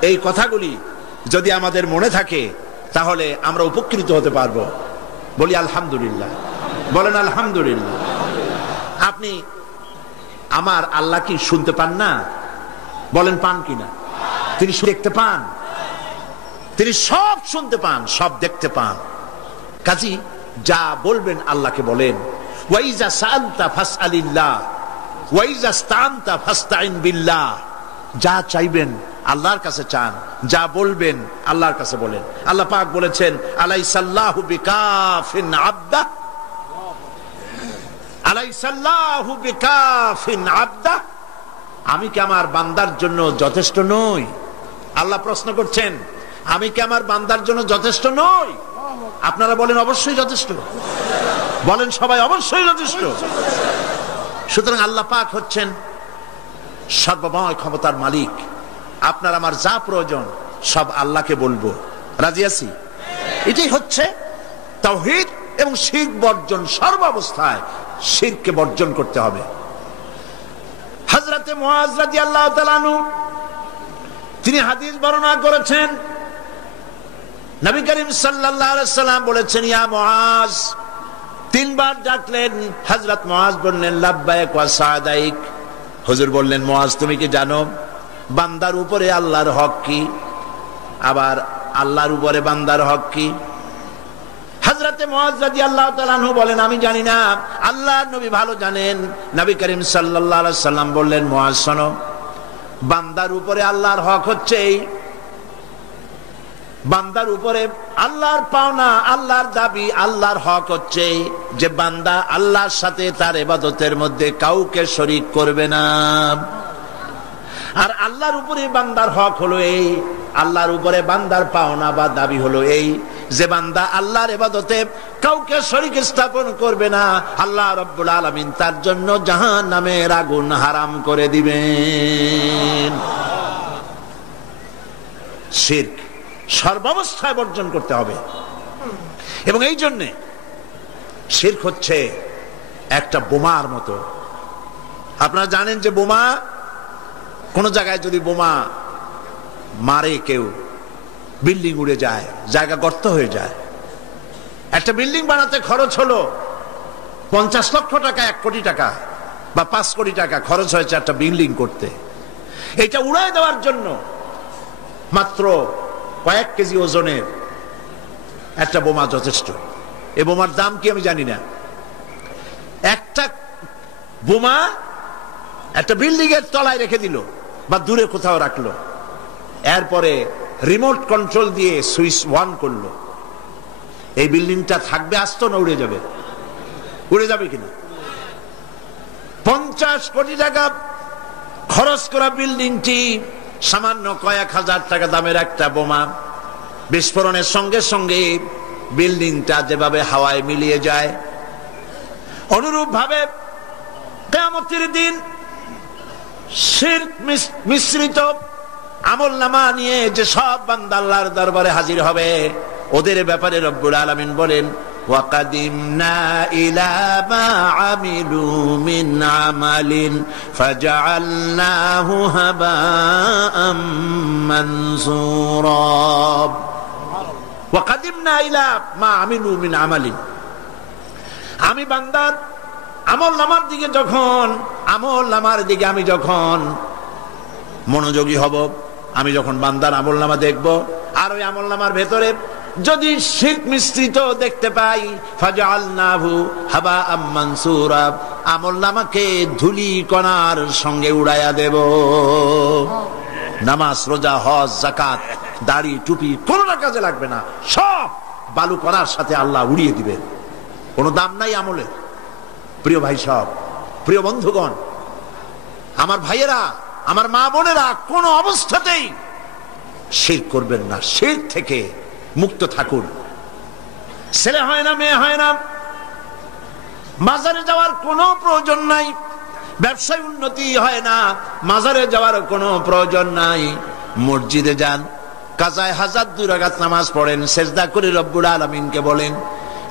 এই কথাগুলি যদি আমাদের মনে থাকে তাহলে আমরা উপকৃত হতে পারবো। বলি আলহামদুলিল্লাহ, বলেন আলহামদুলিল্লাহ। আপনি আমার আল্লাহ কি শুনতে পান না? বলেন পান কিনা? তিনি দেখতে পান, তিনি সব শুনতে পান, সব দেখতে পান। কাজী যা বলবেন আল্লাহকে বলেন। ওয়াইজা সাআলতা ফাসআলিল্লাহ ওয়াইজা ইসতাআনতা ফাসতাইন বিল্লাহ। যা চাইবেন আল্লাহর কাছে চান, যা বলবেন আল্লাহর কাছে বলেন। আল্লাহ পাক বলেছেন আলাইসাল্লাহু বিকাফিন আবদা, আলাইসাল্লাহু বিকাফিন আবদা। আমি কি আমার বান্দার জন্য যথেষ্ট নই? আল্লাহ প্রশ্ন করছেন, আমি কি আমার বান্দার জন্য যথেষ্ট নই? আপনারা বলেন অবশ্যই যথেষ্ট, বলেন সবাই অবশ্যই যথেষ্ট। সুতরাং আল্লাহ পাক হচ্ছেন সর্বময় ক্ষমতার মালিক। আপনার আমার যা প্রয়োজন সব আল্লাহকে বলবো, রাজি আছি? এটাই হচ্ছে তাওহীদ এবং শিরক বর্জন। সর্বাবস্থায় শিরককে বর্জন করতে হবে। হযরতে মুআজ রাদিয়াল্লাহু তাআলা আনহু তিনি হাদিস বর্ণনা করেছেন, নবী করিম সাল্লাল্লাহু আলাইহি সাল্লাম বলেছেন ইয়া মুআজ, তিনবার ডাকলেন। হযরত মুআজ বললেন লাব্বাইক ওয়া সাদাইক। হুজুর বললেন মুআজ তুমি কি জানো বান্দার উপরে আল্লাহর হক কি, আবার আল্লাহর উপরে বান্দার হক কি? হযরতে মুআজ রাদিয়াল্লাহু তাআলা আনহু বলেন আমি জানি না, আল্লাহর নবী ভালো জানেন। নবী করিম সাল্লাল্লাহু আলাইহি সাল্লাম বললেন মুআজ শোনো, বান্দার উপরে আল্লাহর হক হচ্ছে এই, বান্দার উপরে আল্লাহর পাওনা, আল্লাহর দাবি, আল্লাহর হক হচ্ছে যে বান্দা আল্লাহর সাথে তার ইবাদতের মধ্যে কাউকে শরীক করবে না। আর আল্লাহর উপরে বান্দার হক হলো এই, আল্লাহর উপরে বান্দার পাওনা বা দাবি হলো এই যে বান্দা আল্লাহর ইবাদতে কাউকে শরীক স্থাপন করবে না। আল্লাহ রাব্বুল আলামিন তার জন্য জাহান্নামের আগুন হারাম করে দিবেন। শিরক সর্বাবস্থায় বর্জন করতে হবে। এবং এই জন্যে শিরক হচ্ছে একটা বোমার মতো। আপনারা জানেন যে বোমা, কোন জায়গায় যদি বোমা মারে কেউ, বিল্ডিং উড়ে যায়, জায়গা গর্ত হয়ে যায়। একটা বিল্ডিং বানাতে খরচ হলো 50 লক্ষ টাকা, 1 কোটি টাকা বা 5 কোটি টাকা খরচ হয়েছে একটা বিল্ডিং করতে। এটা উড়ায় দেওয়ার জন্য মাত্র কয়েক কেজি ওজনের একটা বোমা যথেষ্ট। এই বোমার দাম কি আমি জানি না। একটা বোমা একটা বিল্ডিং এর তলায় রেখে দিল বা দূরে কোথাও রাখলো, এরপরে রিমোট কন্ট্রোল দিয়ে সুইচ অন করলো, এই বিল্ডিংটা থাকবে আস্ত না উড়ে যাবে? উড়ে যাবে কিনা? 50 কোটি টাকা খরচ করা বিল্ডিংটি সামান্য কয়েক হাজার টাকা দামের একটা বোমা বিস্ফোরণের সঙ্গে সঙ্গে বিল্ডিংটা যেভাবে হাওয়ায় মিলিয়ে যায়, অনুরূপ ভাবে কিয়ামতের দিন শিরক মিশ্রিত আমলনামা নিয়ে যে সব বান্দা আল্লাহর দরবারে হাজির হবে, ওদের ব্যাপারে রব্বুল আলামিন বলেন, ওয়াকাদিমনা ইলা মা আমিলু মিন আমালিন ফাজআলনাহু হাবাআম মানসুরা। ওয়াকাদিমনা ইলা মা আমিলু মিন আমালিন, আমি বান্দার আমলনামার দিকে আমি যখন মনোযোগী হব, আমি যখন বান্দার আমলনামা দেখব, আর ওই আমলনামার ভেতরে যদি শিরক মিশ্রিত দেখতে পাই, ফাজআলনাহু হাবাআম মানসুরা, আমলনামাকে ধুলি কণার সঙ্গে উড়াইয়া দেব। নামাজ, রোজা, হজ, যাকাত, দাড়ি, টুপি কোনটা কাজে লাগবে না, সব বালু কণার সাথে আল্লাহ উড়িয়ে দিবেন। কোনো দাম নাই আমলের। প্রিয় ভাই সব, প্রিয় বন্ধুগণ, আমার ভাইয়েরা, আমার মা বোনেরা, কোন অবস্থাতেই শিরক করবেন না। শিরক থেকে মুক্ত থাকুন। ছেলে হয় না, মেয়ে হয় না, মাজারে যাওয়ার কোনো প্রয়োজন নাই। ব্যবসায় উন্নতি হয় না, মাজারে যাওয়ার কোনো প্রয়োজন নাই। মসজিদে যান, কাজায় হাজার 2 রাকাত নামাজ পড়েন, সেজদা করে রব্বুল আলামিনকে বলেন,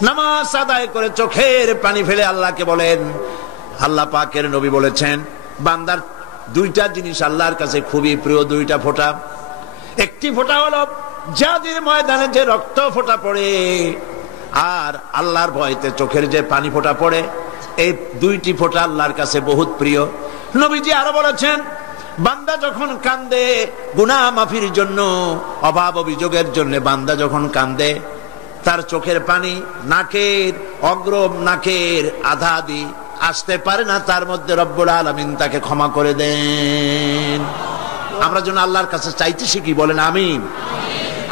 নামাজ আদায় করে চোখের পানি ফেলে আল্লাহকে বলেন। আল্লাহ পাকের নবী বলেছেন, বান্দার 2টা জিনিস আল্লাহর কাছে খুবই প্রিয়, 2টা ফোঁটা। একটি ফোঁটা হলো জিহাদের ময়দানে যে রক্ত ফোঁটা পড়ে, আর আল্লাহর ভয়তে চোখের যে পানি ফোঁটা পড়ে, এই 2টি ফোঁটা আল্লাহর কাছে বহুত প্রিয়। নবীজি আরো বলেছেন, বান্দা যখন কান্দে গুনাহ মাফির জন্য, অভাব অভিযোগের জন্য বান্দা যখন কান্দে, তার চোখের পানি নাকের অগ্রম, নাকের আধা আধি আসতে পারে না, তার মধ্যে রব্বুল আলামিন তাকে ক্ষমা করে দেন। আমরা যেন আল্লাহর কাছে চাইতে শিখি, বলেন আমিন।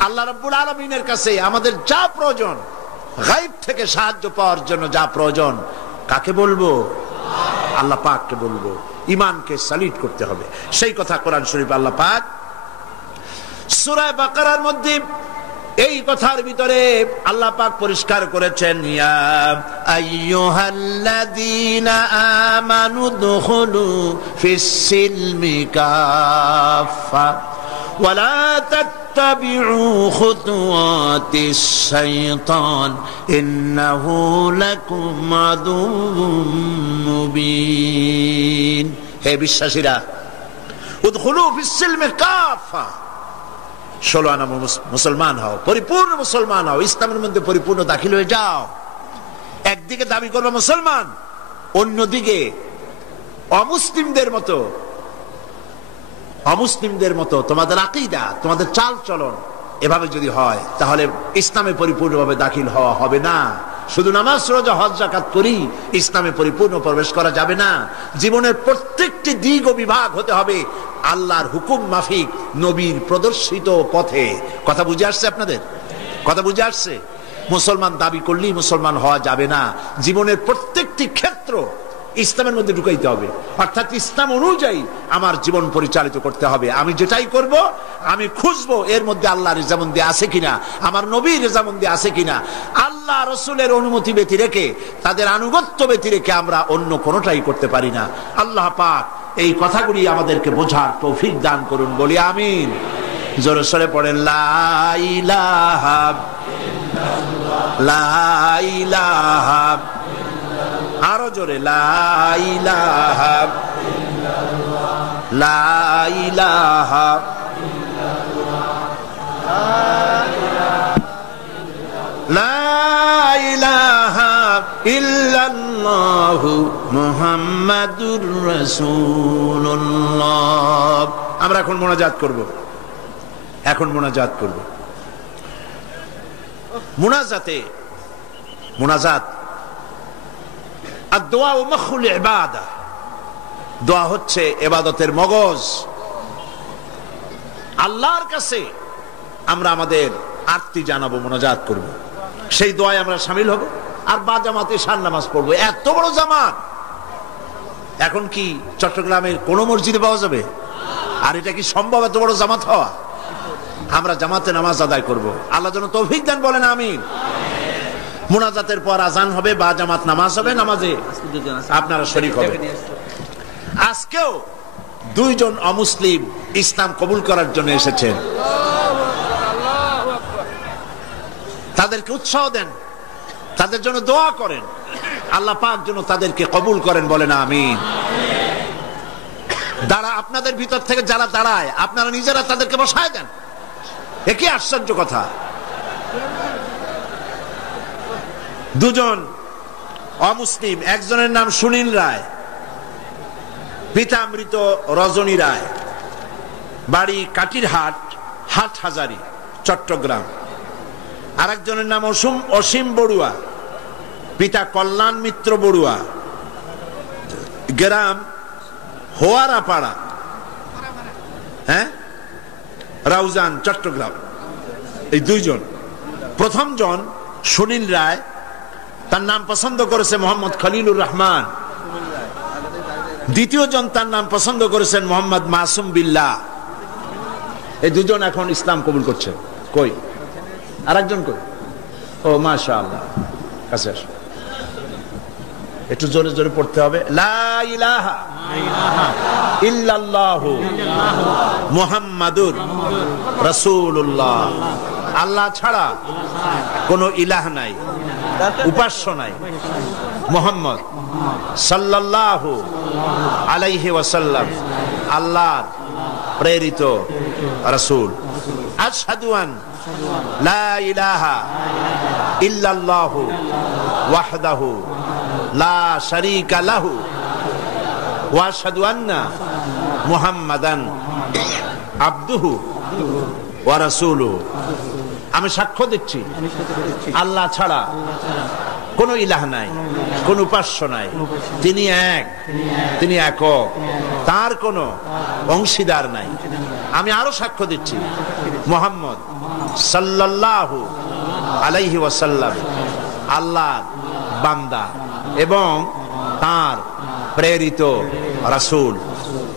আল্লাহ রব্বুল আলামিনের কাছে আমাদের যা প্রয়োজন, গায়ব থেকে সাহায্য পাওয়ার জন্য যা প্রয়োজন, কাকে বলবো? আল্লাহ পাককে বলবো। ঈমানকে সালিট করতে হবে। সেই কথা কোরআন শরীফ আল্লাহ পাক সূরা বাকারার মধ্যে এই কথার ভিতরে আল্লাহ পাক পরিষ্কার করেছেন, ইয়া আইয়ুহাল্লাযীনা আমানু দুখুলু ফিস-সিলমি কাফা ওয়া লা তাত্তাবিউ খুতুওয়াতিশ শাইতান ইন্নাহু লাকুম আদুউম মুবিন। হে বিশ্বাসীরা, উদখুলু ফিস-সিলমি কাফা, 16 আনা মুসলমান হও, পরিপূর্ণ মুসলমান হও, ইসলামের মধ্যে পরিপূর্ণ দাখিল হয়ে যাও। একদিকে দাবি করবে মুসলমান, অন্যদিকে অমুসলিমদের মতো তোমাদের আকীদা, তোমাদের চাল চলন এভাবে যদি হয়, তাহলে ইসলামে পরিপূর্ণভাবে দাখিল হওয়া হবে না। শুধু নামাজ, রোজা, হজ, যাকাত করি ইসলামে পরিপূর্ণ প্রবেশ করা যাবে না। জীবনের প্রত্যেকটি দিক ও বিভাগ হতে হবে আল্লাহর হুকুম মাফিক, নবীর প্রদর্শিত পথে। কথা বুঝে আসছে আপনাদের? কথা বুঝে আসছে? মুসলমান দাবি করলেই মুসলমান হওয়া যাবে না। জীবনের প্রত্যেকটি ক্ষেত্র ইসলামের মধ্যে ঢুকাইতে হবে, অর্থাৎ ইসলাম অনুযায়ী আমার জীবন পরিচালিত করতে হবে। আমি যেটাই করব আমি খুঁজবো এর মধ্যে আল্লাহর রেজামন্দি আছে কিনা, আমার নবীর রেজামন্দি আছে কিনা। আল্লাহ রসুলের অনুমতি ব্যতি রেখে, তাদের আনুগত্য ব্যতি রেখে আমরা অন্য কোনোটাই করতে পারি না। আল্লাহ পাক এই কথাগুলি আমাদেরকে বোঝার তৌফিক দান করুন, বলি আমিন। জোরে সরে পড়েন লা ইলাহা, লা ইলাহা, আরো জোরে লা ইলাহা, লা ইলাহা, লা ইলাহা ইল্লাল্লাহু মুহাম্মাদুর রাসূলুল্লাহ। আমরা এখন মোনাজাত করব, এখন মোনাজাত করব। মোনাজাত আদ-দুআ ও মুখুল ইবাদা, দোয়া হচ্ছে ইবাদতের মগজ। আল্লাহর কাছে আমরা আমাদের আরতি জানাবো, মোনাজাত করব, সেই দোয়ায় আমরা শামিল হব আর বা জামাতে শান নামাজ পড়বো। এত বড় জামাত এখন কি চট্টগ্রামের কোন মসজিদে পাওয়া যাবে? আর এটা কি সম্ভব এত বড় জামাত হওয়া? আমরা জামাতে নামাজ আদায় করব, আল্লাহ যেন তৌফিক দেন, বলেন আমিন। মুনাজাতের পর আজান হবে বা জামাত নামাজ হবে, নামাজে আপনারা শরীক হবেন। আজকেও দুইজন অমুসলিম ইসলাম কবুল করার জন্য এসেছেন, তাদেরকে উৎসাহ দেন, তাদের জন্য দোয়া করেন, আল্লাহ পাক যেন তাদেরকে কবুল করেন, বলেন আমিন। আপনাদের ভিতর থেকে যারা দাঁড়ায় আপনারা নিজেরা তাদেরকে বসায় দেন, একই আশ্চর্য কথা। দুজন অমুসলিম, একজনের নাম সুনীল রায়, পিতা মৃত রজনী রায়, বাড়ি কাটিরহাট, হাটহাজারী, চট্টগ্রাম। আরেকজনের নাম অসীম বড়ুয়া, পিতা কল্যাণ মিত্র বড়ুয়া, গ্রাম হোয়ারাপাড়া, রাউজান, চট্টগ্রাম। এই দুইজন। প্রথম জন সুনীল রায়, তার নাম পছন্দ করেছে মোহাম্মদ খলিলুর রহমান। দ্বিতীয় জন তার নাম পছন্দ করেছেন মোহাম্মদ মাসুম বিল্লাহ। এই দুজন এখন ইসলাম কবুল করছেন। কই আরেকজন কই? ও মাশাআল্লাহ, কাছে আসো, একটু জোরে জোরে পড়তে হবে। লা ইলাহা ইল্লাল্লাহু মুহাম্মাদুর রাসূলুল্লাহ। আল্লাহ ছাড়া কোনো ইলাহ নাই, উপাস্য নাই। মুহাম্মদ সাল্লাল্লাহু আলাইহি ওয়াসাল্লাম আল্লাহর প্রেরিত রাসূল। আশহাদু আন লা ইলাহা ইল্লাল্লাহু ওয়াহদাহু লা শারীকা লাহু ওয়া আশহাদু আন্না মুহাম্মাদান আবদুহু ওয়া রাসূলুহু। আমি সাক্ষ্য দিচ্ছি আল্লাহ ছাড়া কোন ইলাহ নাই, কোন উপাস্য নাই। তিনি এক, তিনি একক, তার কোনো অংশীদার নাই। আমি আরো সাক্ষ্য দিচ্ছি মুহাম্মদ সাল্লাল্লাহু আলাইহি ওয়াসাল্লাম আল্লাহর বান্দা এবং তার প্রেরিত রাসূল।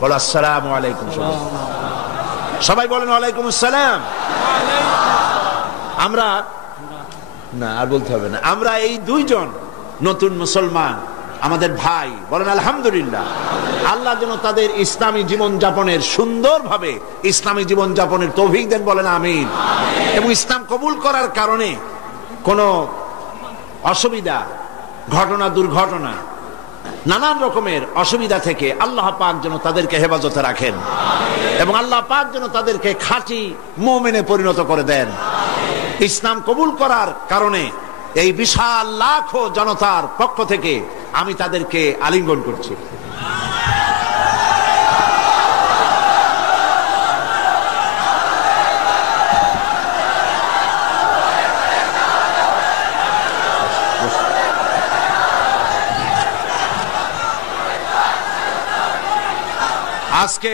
বলো আসসালামু আলাইকুম। সবাই বলেন ওয়ালাইকুম আসসালাম। আমরা না আর বলতে হবে না, আমরা এই দুইজন নতুন মুসলমান আমাদের ভাই, বলেন আলহামদুলিল্লাহ। আল্লাহ যেন তাদের ইসলামী জীবন যাপনের, সুন্দরভাবে ইসলামী জীবন যাপনের তৌফিক দেন, বলেন আমিন। এবং ইসলাম কবুল করার কারণে কোনো অসুবিধা, ঘটনা, দুর্ঘটনা, নানান রকমের অসুবিধা থেকে আল্লাহ পাক যেন তাদেরকে হেফাজতে রাখেন এবং আল্লাহ পাক যেন তাদেরকে খাঁটি মুমিনে পরিণত করে দেন। ইসলাম কবুল করার কারণে এই বিশাল লাখো জনতার পক্ষ থেকে আমি তাদেরকে আলিঙ্গন করছি। আজকে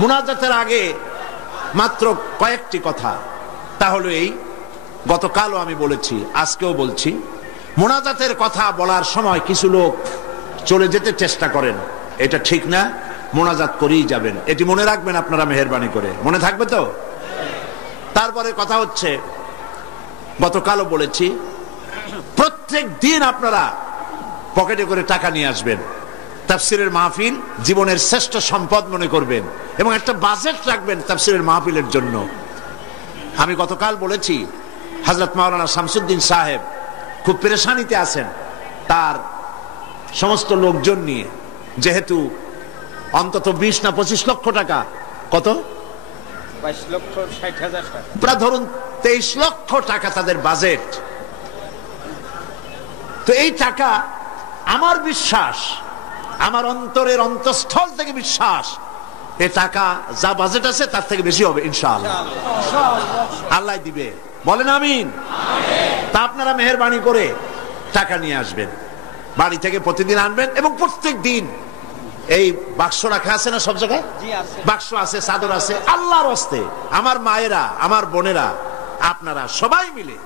মুনাজাতের আগে মাত্র কয়েকটি কথা, তাহলে এই গতকালও আমি বলেছি, আজকেও বলছি, মুনাজাতের কথা বলার সময় কিছু লোক চলে যেতে চেষ্টা করেন, এটা ঠিক না। মুনাজাত করেই যাবেন, এটি মনে রাখবেন আপনারা মেহেরবানি করে। মনে থাকবে তো? তারপরে কথা হচ্ছে, গতকালও বলেছি, প্রত্যেক দিন আপনারা পকেটে করে টাকা নিয়ে আসবেন। তাফসিরের মাহফিল জীবনের শ্রেষ্ঠ সম্পদ মনে করবেন এবং একটা বাজেট রাখবেন তাফসিরের মাহফিলের জন্য। আমি গতকাল বলেছি হযরত মাওলানা শামসুদ্দিন সাহেব খুব পেরেশানিতে আছেন তার সমস্ত লোকজন নিয়ে, যেহেতু অন্তত 20 না 25 লক্ষ টাকা, কত 22,60,000 টাকা, প্রায় ধরুন 23 লক্ষ টাকা তাদের বাজেট। তো এই টাকা, আমার বিশ্বাস, আমার অন্তরের অন্তঃস্থল থেকে বিশ্বাস, এই টাকা যা বাজেট আছে তার থেকে বেশি হবে ইনশাআল্লাহ। আল্লাহ দিবে, বলেন আমিন। তা আপনারা মেহেরবানি করে টাকা নিয়ে আসবেন, বাড়ি থেকে প্রতিদিন আনবেন এবং প্রত্যেক দিন এই বাক্স রাখা আছে না সব জায়গায়, বাক্স আছে, চাদর আছে, আল্লাহর হস্তে আমার মায়েরা, আমার বোনেরা, আপনারা সবাই মিলে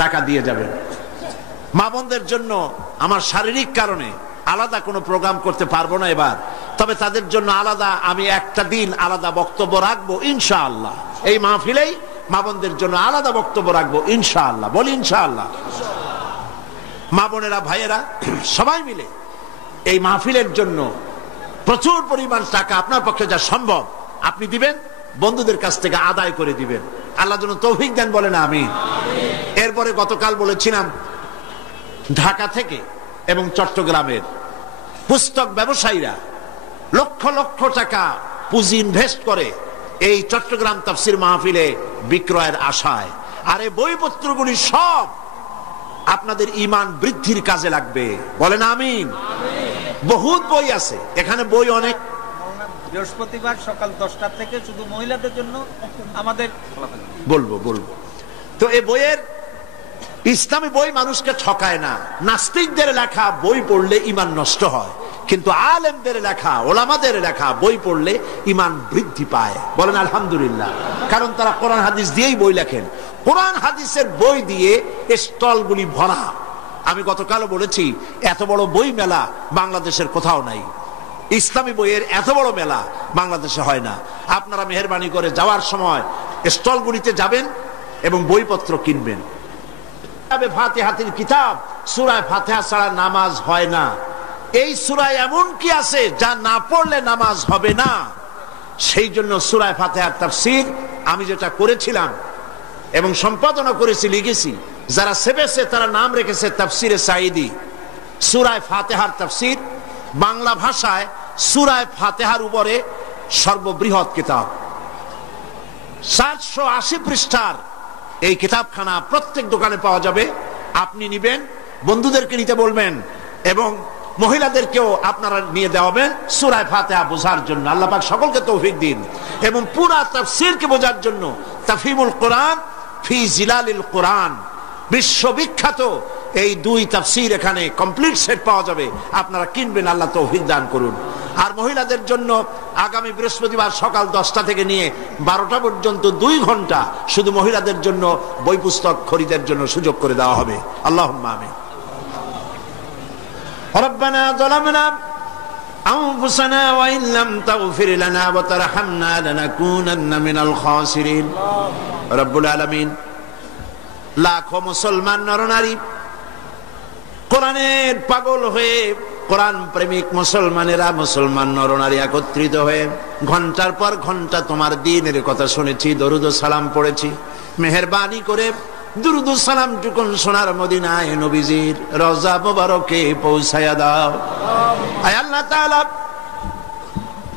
টাকা দিয়ে যাবেন। মা বোনদের জন্য আমার শারীরিক কারণে আলাদা কোনো প্রোগ্রাম করতে পারবো না এবার, তবে তাদের জন্য আলাদা আমি একটা দিন আলাদা বক্তব্য রাখবো ইনশাআল্লাহ। এই মাহফিলেই মা বোনদের জন্য আলাদা বক্তব্য রাখবো ইনশাআল্লাহ, বলি ইনশাআল্লাহ। মা বোনেরা, ভাইয়েরা সবাই মিলে এই মাহফিলের জন্য প্রচুর পরিমাণ টাকা আপনার পক্ষে যা সম্ভব আপনি দিবেন, বন্ধুদের কাছ থেকে আদায় করে দিবেন। আল্লাহ যেন তৌফিক দেন, বলেন আমিন। এরপরে গতকাল বলেছিলাম ঢাকা থেকে এবং চট্টগ্রামের পুস্তক ব্যবসায়ীরা লক্ষ লক্ষ টাকা পুঁজি ইনভেস্ট করে এই চট্টগ্রাম তাফসীর মাহফিলে বিক্রয়ের আশায়। আর এই বইপত্রগুলি সব আপনাদের ঈমান বৃদ্ধির কাজে লাগবে, বলেন আমিন। বহুত বই আছে এখানে, বই অনেক। বৃহস্পতিবার সকাল 10টা থেকে শুধু মহিলাদের জন্য আমাদের বলবো। তো এই বইয়ের, ইসলামী বই মানুষকে ঠকায় না। নাস্তিকদের লেখা বই পড়লে ঈমান নষ্ট হয়, কিন্তু আলেমদের লেখা, ওলামাদের লেখা বই পড়লে ঈমান বৃদ্ধি পায়, বলেন আলহামদুলিল্লাহ। কারণ তারা কোরআন হাদিস দিয়েই বই লেখেন, কোরআন হাদিসের বই দিয়ে স্টলগুলি ভরা। আমি গতকালও বলেছি এত বড় বই মেলা বাংলাদেশের কোথাও নাই, ইসলামী বইয়ের এত বড় মেলা বাংলাদেশে হয় না। আপনারা মেহেরবানি করে যাওয়ার সময় স্টলগুলিতে যাবেন এবং বইপত্র কিনবেন। ফাতিহাতুল কিতাব, সূরা ফাতিহা ছাড়া নামাজ হয় না। এই সূরায় এমন কি আছে যা না পড়লে নামাজ হবে না? সেই জন্য সূরা ফাতিহার তাফসীর আমি যেটা করেছিলাম এবং সম্পাদনা করেছি, লিখেছি, যারা সেবেছে তারা নাম রেখেছে তাফসীরে সাঈদী। সূরা ফাতিহার তাফসীর বাংলা ভাষায় সূরা ফাতিহার উপরে সর্ববৃহৎ কিতাব, 780 পৃষ্ঠার এই কিতাবখানা প্রত্যেক দোকানে পাওয়া যাবে। আপনি নিবেন, বন্ধুদেরকে নিতে বলবেন এবং মহিলাদেরকেও আপনারা নিয়ে দেওয়াবেন সূরা ফাতিহা বোঝার জন্য। আল্লাহ পাক সকলকে তৌফিক দিন। এবং পুরা তাফসীরকে বোঝার জন্য তাফহিমুল কোরআন ফি জিলালিল কোরআন, বিশ্ববিখ্যাত এই 2 তাফসীর এখানে কমপ্লিট সেট পাওয়া যাবে, আপনারা কিনবেন, আল্লাহ তৌফিক দান করুন। আর মহিলাদের জন্য আগামী বৃহস্পতিবার সকাল 10টা থেকে নিয়ে 12টা পর্যন্ত 2 ঘন্টা শুধু মহিলাদের জন্য বই পুস্তক খরিদের জন্য সুযোগ করে দেওয়া হবে। আল্লাহুম্মা আমিন। রব্বানা যালামনা আনফুসানা ওয়া ইন লাম তাগফির লানা ওয়া তারহামনা লানাকুনান্না মিনাল খাসিরিন। রব্বুল আলামিন লাখো মুসলমান নরনারী কোরআনের পাগল হয়ে, কোরআন প্রেমিক মুসলমানেরা, মুসলমান নরনারী একত্রিত হয়ে ঘন্টার পর ঘন্টা তোমার দ্বীনের কথা শুনেছি, দরুদ ও সালাম পড়েছি। মেহেরবানি করে দুরুদ ও সালাম টুকুন সোনার মদিনায় নবীজির রওজা মুবারকে পৌঁছায়া দাও। আয় আল্লাহ তাআলা,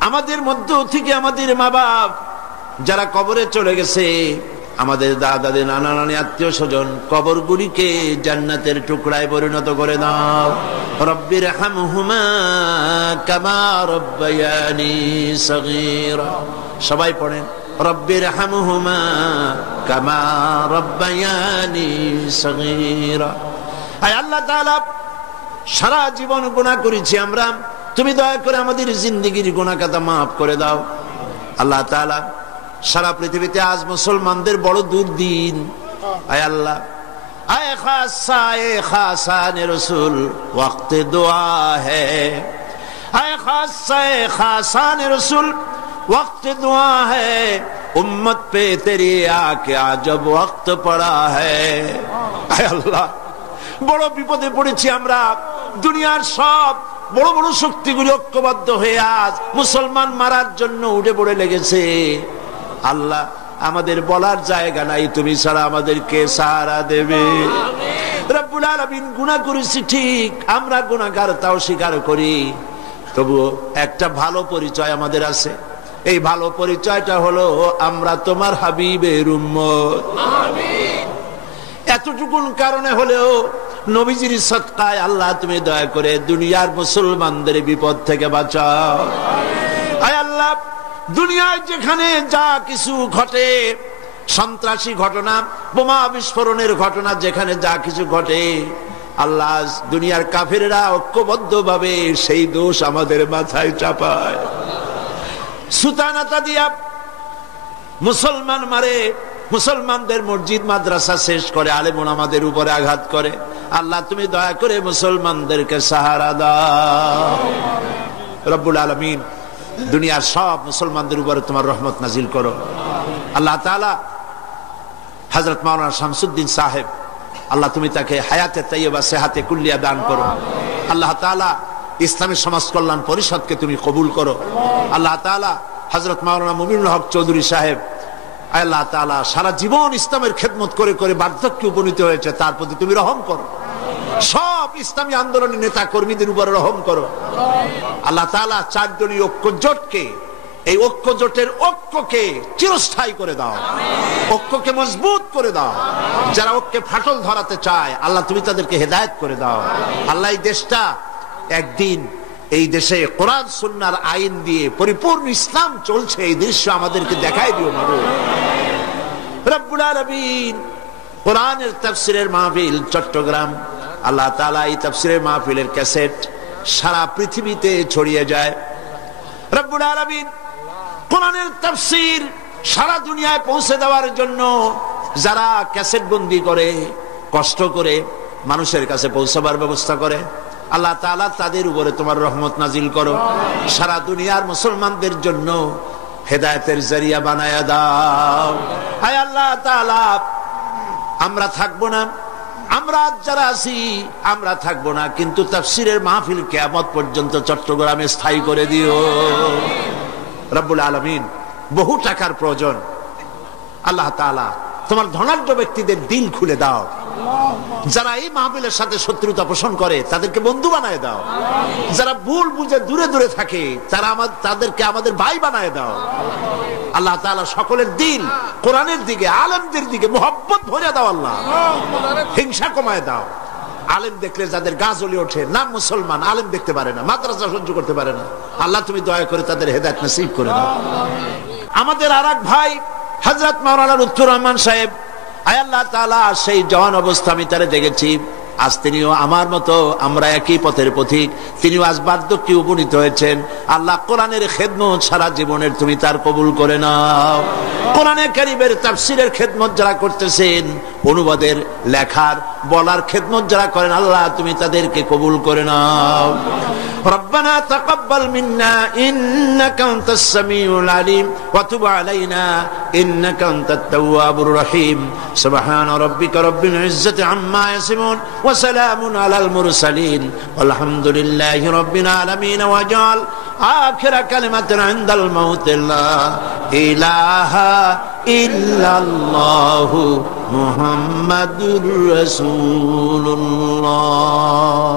আমাদের মধ্য থেকে আমাদের মা বাপ যারা কবরে চলে গেছে, আমাদের দাদা নানা নানি আত্মীয় স্বজন, কবরগুলিকে জান্নাতের টুকরায় পরিণত করে দাও। রব্বির হামহুমা কামা রব্বায়ানি সগীরা। সবাই পড়েন, রব্বির হামহুমা কামা রব্বায়ানি সগীরা। আয় আল্লাহ তাআলা, সারা জীবন গুনাহ করেছি আমরা, তুমি দয়া করে আমাদের জিন্দেগির গুনাহ খাতা মাফ করে দাও। আল্লাহ তাআলা, সারা পৃথিবীতে আজ মুসলমানদের বড় দুর্দিন। আয় আল্লাহ, আয় খাসানে রসুল ওয়াক্তে দোয়া হ্যায়, আয় খাসানে রসুল ওয়াক্তে দোয়া হ্যায়, উম্মত পে তেরি আকে আজব ওয়াক্ত পড়া হ্যায়। আয় আল্লাহ, বড় বিপদে পড়েছি আমরা। দুনিয়ার সব বড় বড় শক্তিগুলি ঐক্যবদ্ধ হয়ে আজ মুসলমান মারার জন্য উঠে পড়ে লেগেছে। আল্লাহ, আমাদের বলার জায়গা নাই, তুমি ছাড়া আমাদেরকে সাহারা দেবে। রব্বুল আলামিন, গুনাহ করেছি ঠিক, আমরা গুনাহগার তাও স্বীকার করি, তবুও একটা ভালো পরিচয় আমাদের আছে। এই ভালো পরিচয়টা হলো আমরা তোমার হাবিবের উম্মত। এতটুকুন কারণে হলেও নবীজির সদকায় আল্লাহ তুমি দয়া করে দুনিয়ার মুসলমানদের বিপদ থেকে বাঁচাও। আয় আল্লাহ, দুনিয়ায় যেখানে যা কিছু ঘটে, সন্ত্রাসী ঘটনা, বোমা বিস্ফোরণের ঘটনা, যেখানে যা কিছু ঘটে, আল্লাহ দুনিয়ার কাফেররা ঐক্যবদ্ধ ভাবে সেই দোষ আমাদের মাথায় চাপায়। সুতানাতা দিয়া মুসলমান মারে, মুসলমানদের মসজিদ মাদ্রাসা শেষ করে, আলেম ওলামাদের উপরে আঘাত করে। আল্লাহ তুমি দয়া করে মুসলমানদেরকে সাহারা দাও। রব্বুল আলামিন, দুনিয়ার সব মুসলমানদের উপরে তোমার রহমত নাজিল করো। আল্লাহ তাআলা হযরত মাওলানা শামসুদ্দিন সাহেব, আল্লাহ তুমি তাকে হায়াতে তাইয়্যিবা সেহাতে কুল্লিয়া দান করো। আল্লাহ তাআলা ইসলামী সমাজ কল্যাণ পরিষদকে তুমি কবুল করো। আল্লাহ তাআলা হযরত মাওলানা মুমিনুল হক চৌধুরী সাহেব, আল্লাহ তাআলা সারা জীবন ইসলামের খেদমত করে করে বার্ধক্যে উপনীত হয়েছে, তার প্রতি তুমি রহম করো। সব ইসলামী আন্দোলনের নেতা কর্মীদের উপরে রহম করো। আল্লাহ তাআলা চার দলীয় ঐক্যজোটকে, এই ঐক্যজোটের ঐক্যকে চিরস্থায়ী করে দাও, ঐক্যকে মজবুত করে দাও। যারা ঐক্যে ফাটল ধরাতে চায়, আল্লাহ তুমি তাদেরকে হেদায়েত করে দাও। আল্লাহ, এই দেশটা একদিন, এই দেশে কোরআন সুন্নাহর আইন দিয়ে পরিপূর্ণ ইসলাম চলছে, এই দৃশ্য আমাদেরকে দেখাই দিও মাবুদ। রব্বুল আলামিন, কোরআনের তাফসীরের মাহফিল চট্টগ্রাম, আল্লাহ তাআলা এই তাফসীরের মাহফিলের ক্যাসেট সারা পৃথিবীতে ছড়িয়ে যায়। রব্বুল আলামিন, কোরআনের তাফসীর সারা দুনিয়ায় পৌঁছে দেওয়ার জন্য যারা ক্যাসেট বন্দি করে, কষ্ট করে মানুষের কাছে পৌঁছাবার ব্যবস্থা করে, আল্লাহ তাআলা তাদের উপরে তোমার রহমত নাজিল করো। সারা দুনিয়ার মুসলমানদের জন্য হেদায়েতের জরিয়া বানায়া দাও। হায় আল্লাহ তাআলা, আমরা থাকবো না, আমরা যারা আছি আমরা থাকবো না, কিন্তু তাফসীরের মাহফিল কিয়ামত পর্যন্ত চট্টগ্রামে স্থায়ী করে দিও। রব্বুল আলামিন, বহু টাকার প্রয়োজন, আল্লাহ তাআলা তোমার ধনাঢ্য ব্যক্তিদের দিল খুলে দাও। যারা এই মাহফিলের সাথে শত্রুতা পোষণ করে তাদেরকে বন্ধু বানায় দাও। যারা ভুল বুঝে দূরে দূরে থাকে তাদেরকে আমাদের ভাই বানায় দাও। আল্লাহ তাআলা সকলের দিল কোরআনের দিকে, আলেমদের দিকে মুহাব্বত ভরে দাও। আল্লাহ, হিংসা কমায় দাও। আলেম দেখলে যাদের গা জ্বলে ওঠে, নাম মুসলমান, আলেম দেখতে পারে না, মাদ্রাসা সহ্য করতে পারে না, আল্লাহ তুমি দয়া করে তাদের হেদায়েত নসিব করে দাও। আমাদের আরেক ভাই হযরত মাওলানা লুৎফুর রহমান সাহেব, আয় আল্লাহ তাআলা, সেই জওয়ান অবস্থা আমি তারে দেখেছি, আজ তিনিও আমার মতো, আমরা একই পথের পথিক, তিনিও আজ বার্ধক্যে উপনীত হয়েছেন। আল্লাহ, কোরআনের খেদমত সারা জীবনের তুমি তার কবুল করে নাও। কোরআনে কারীমের তাফসীরের খেদমত যারা করতেছেন, অনুবাদের, লেখার, বলার খেদমত যারা করেন, আল্লাহ তুমি তাদেরকে কবুল করে নাও। ربنا تقبل منا إنك أنت السميع العليم وتب علينا إنك أنت التواب الرحيم سبحان ربك رب العزة عما يصفون وسلام على المرسلين والحمد لله رب العالمين واجعل آخر كلمة عند الموت لا إله إلا الله محمد رسول الله.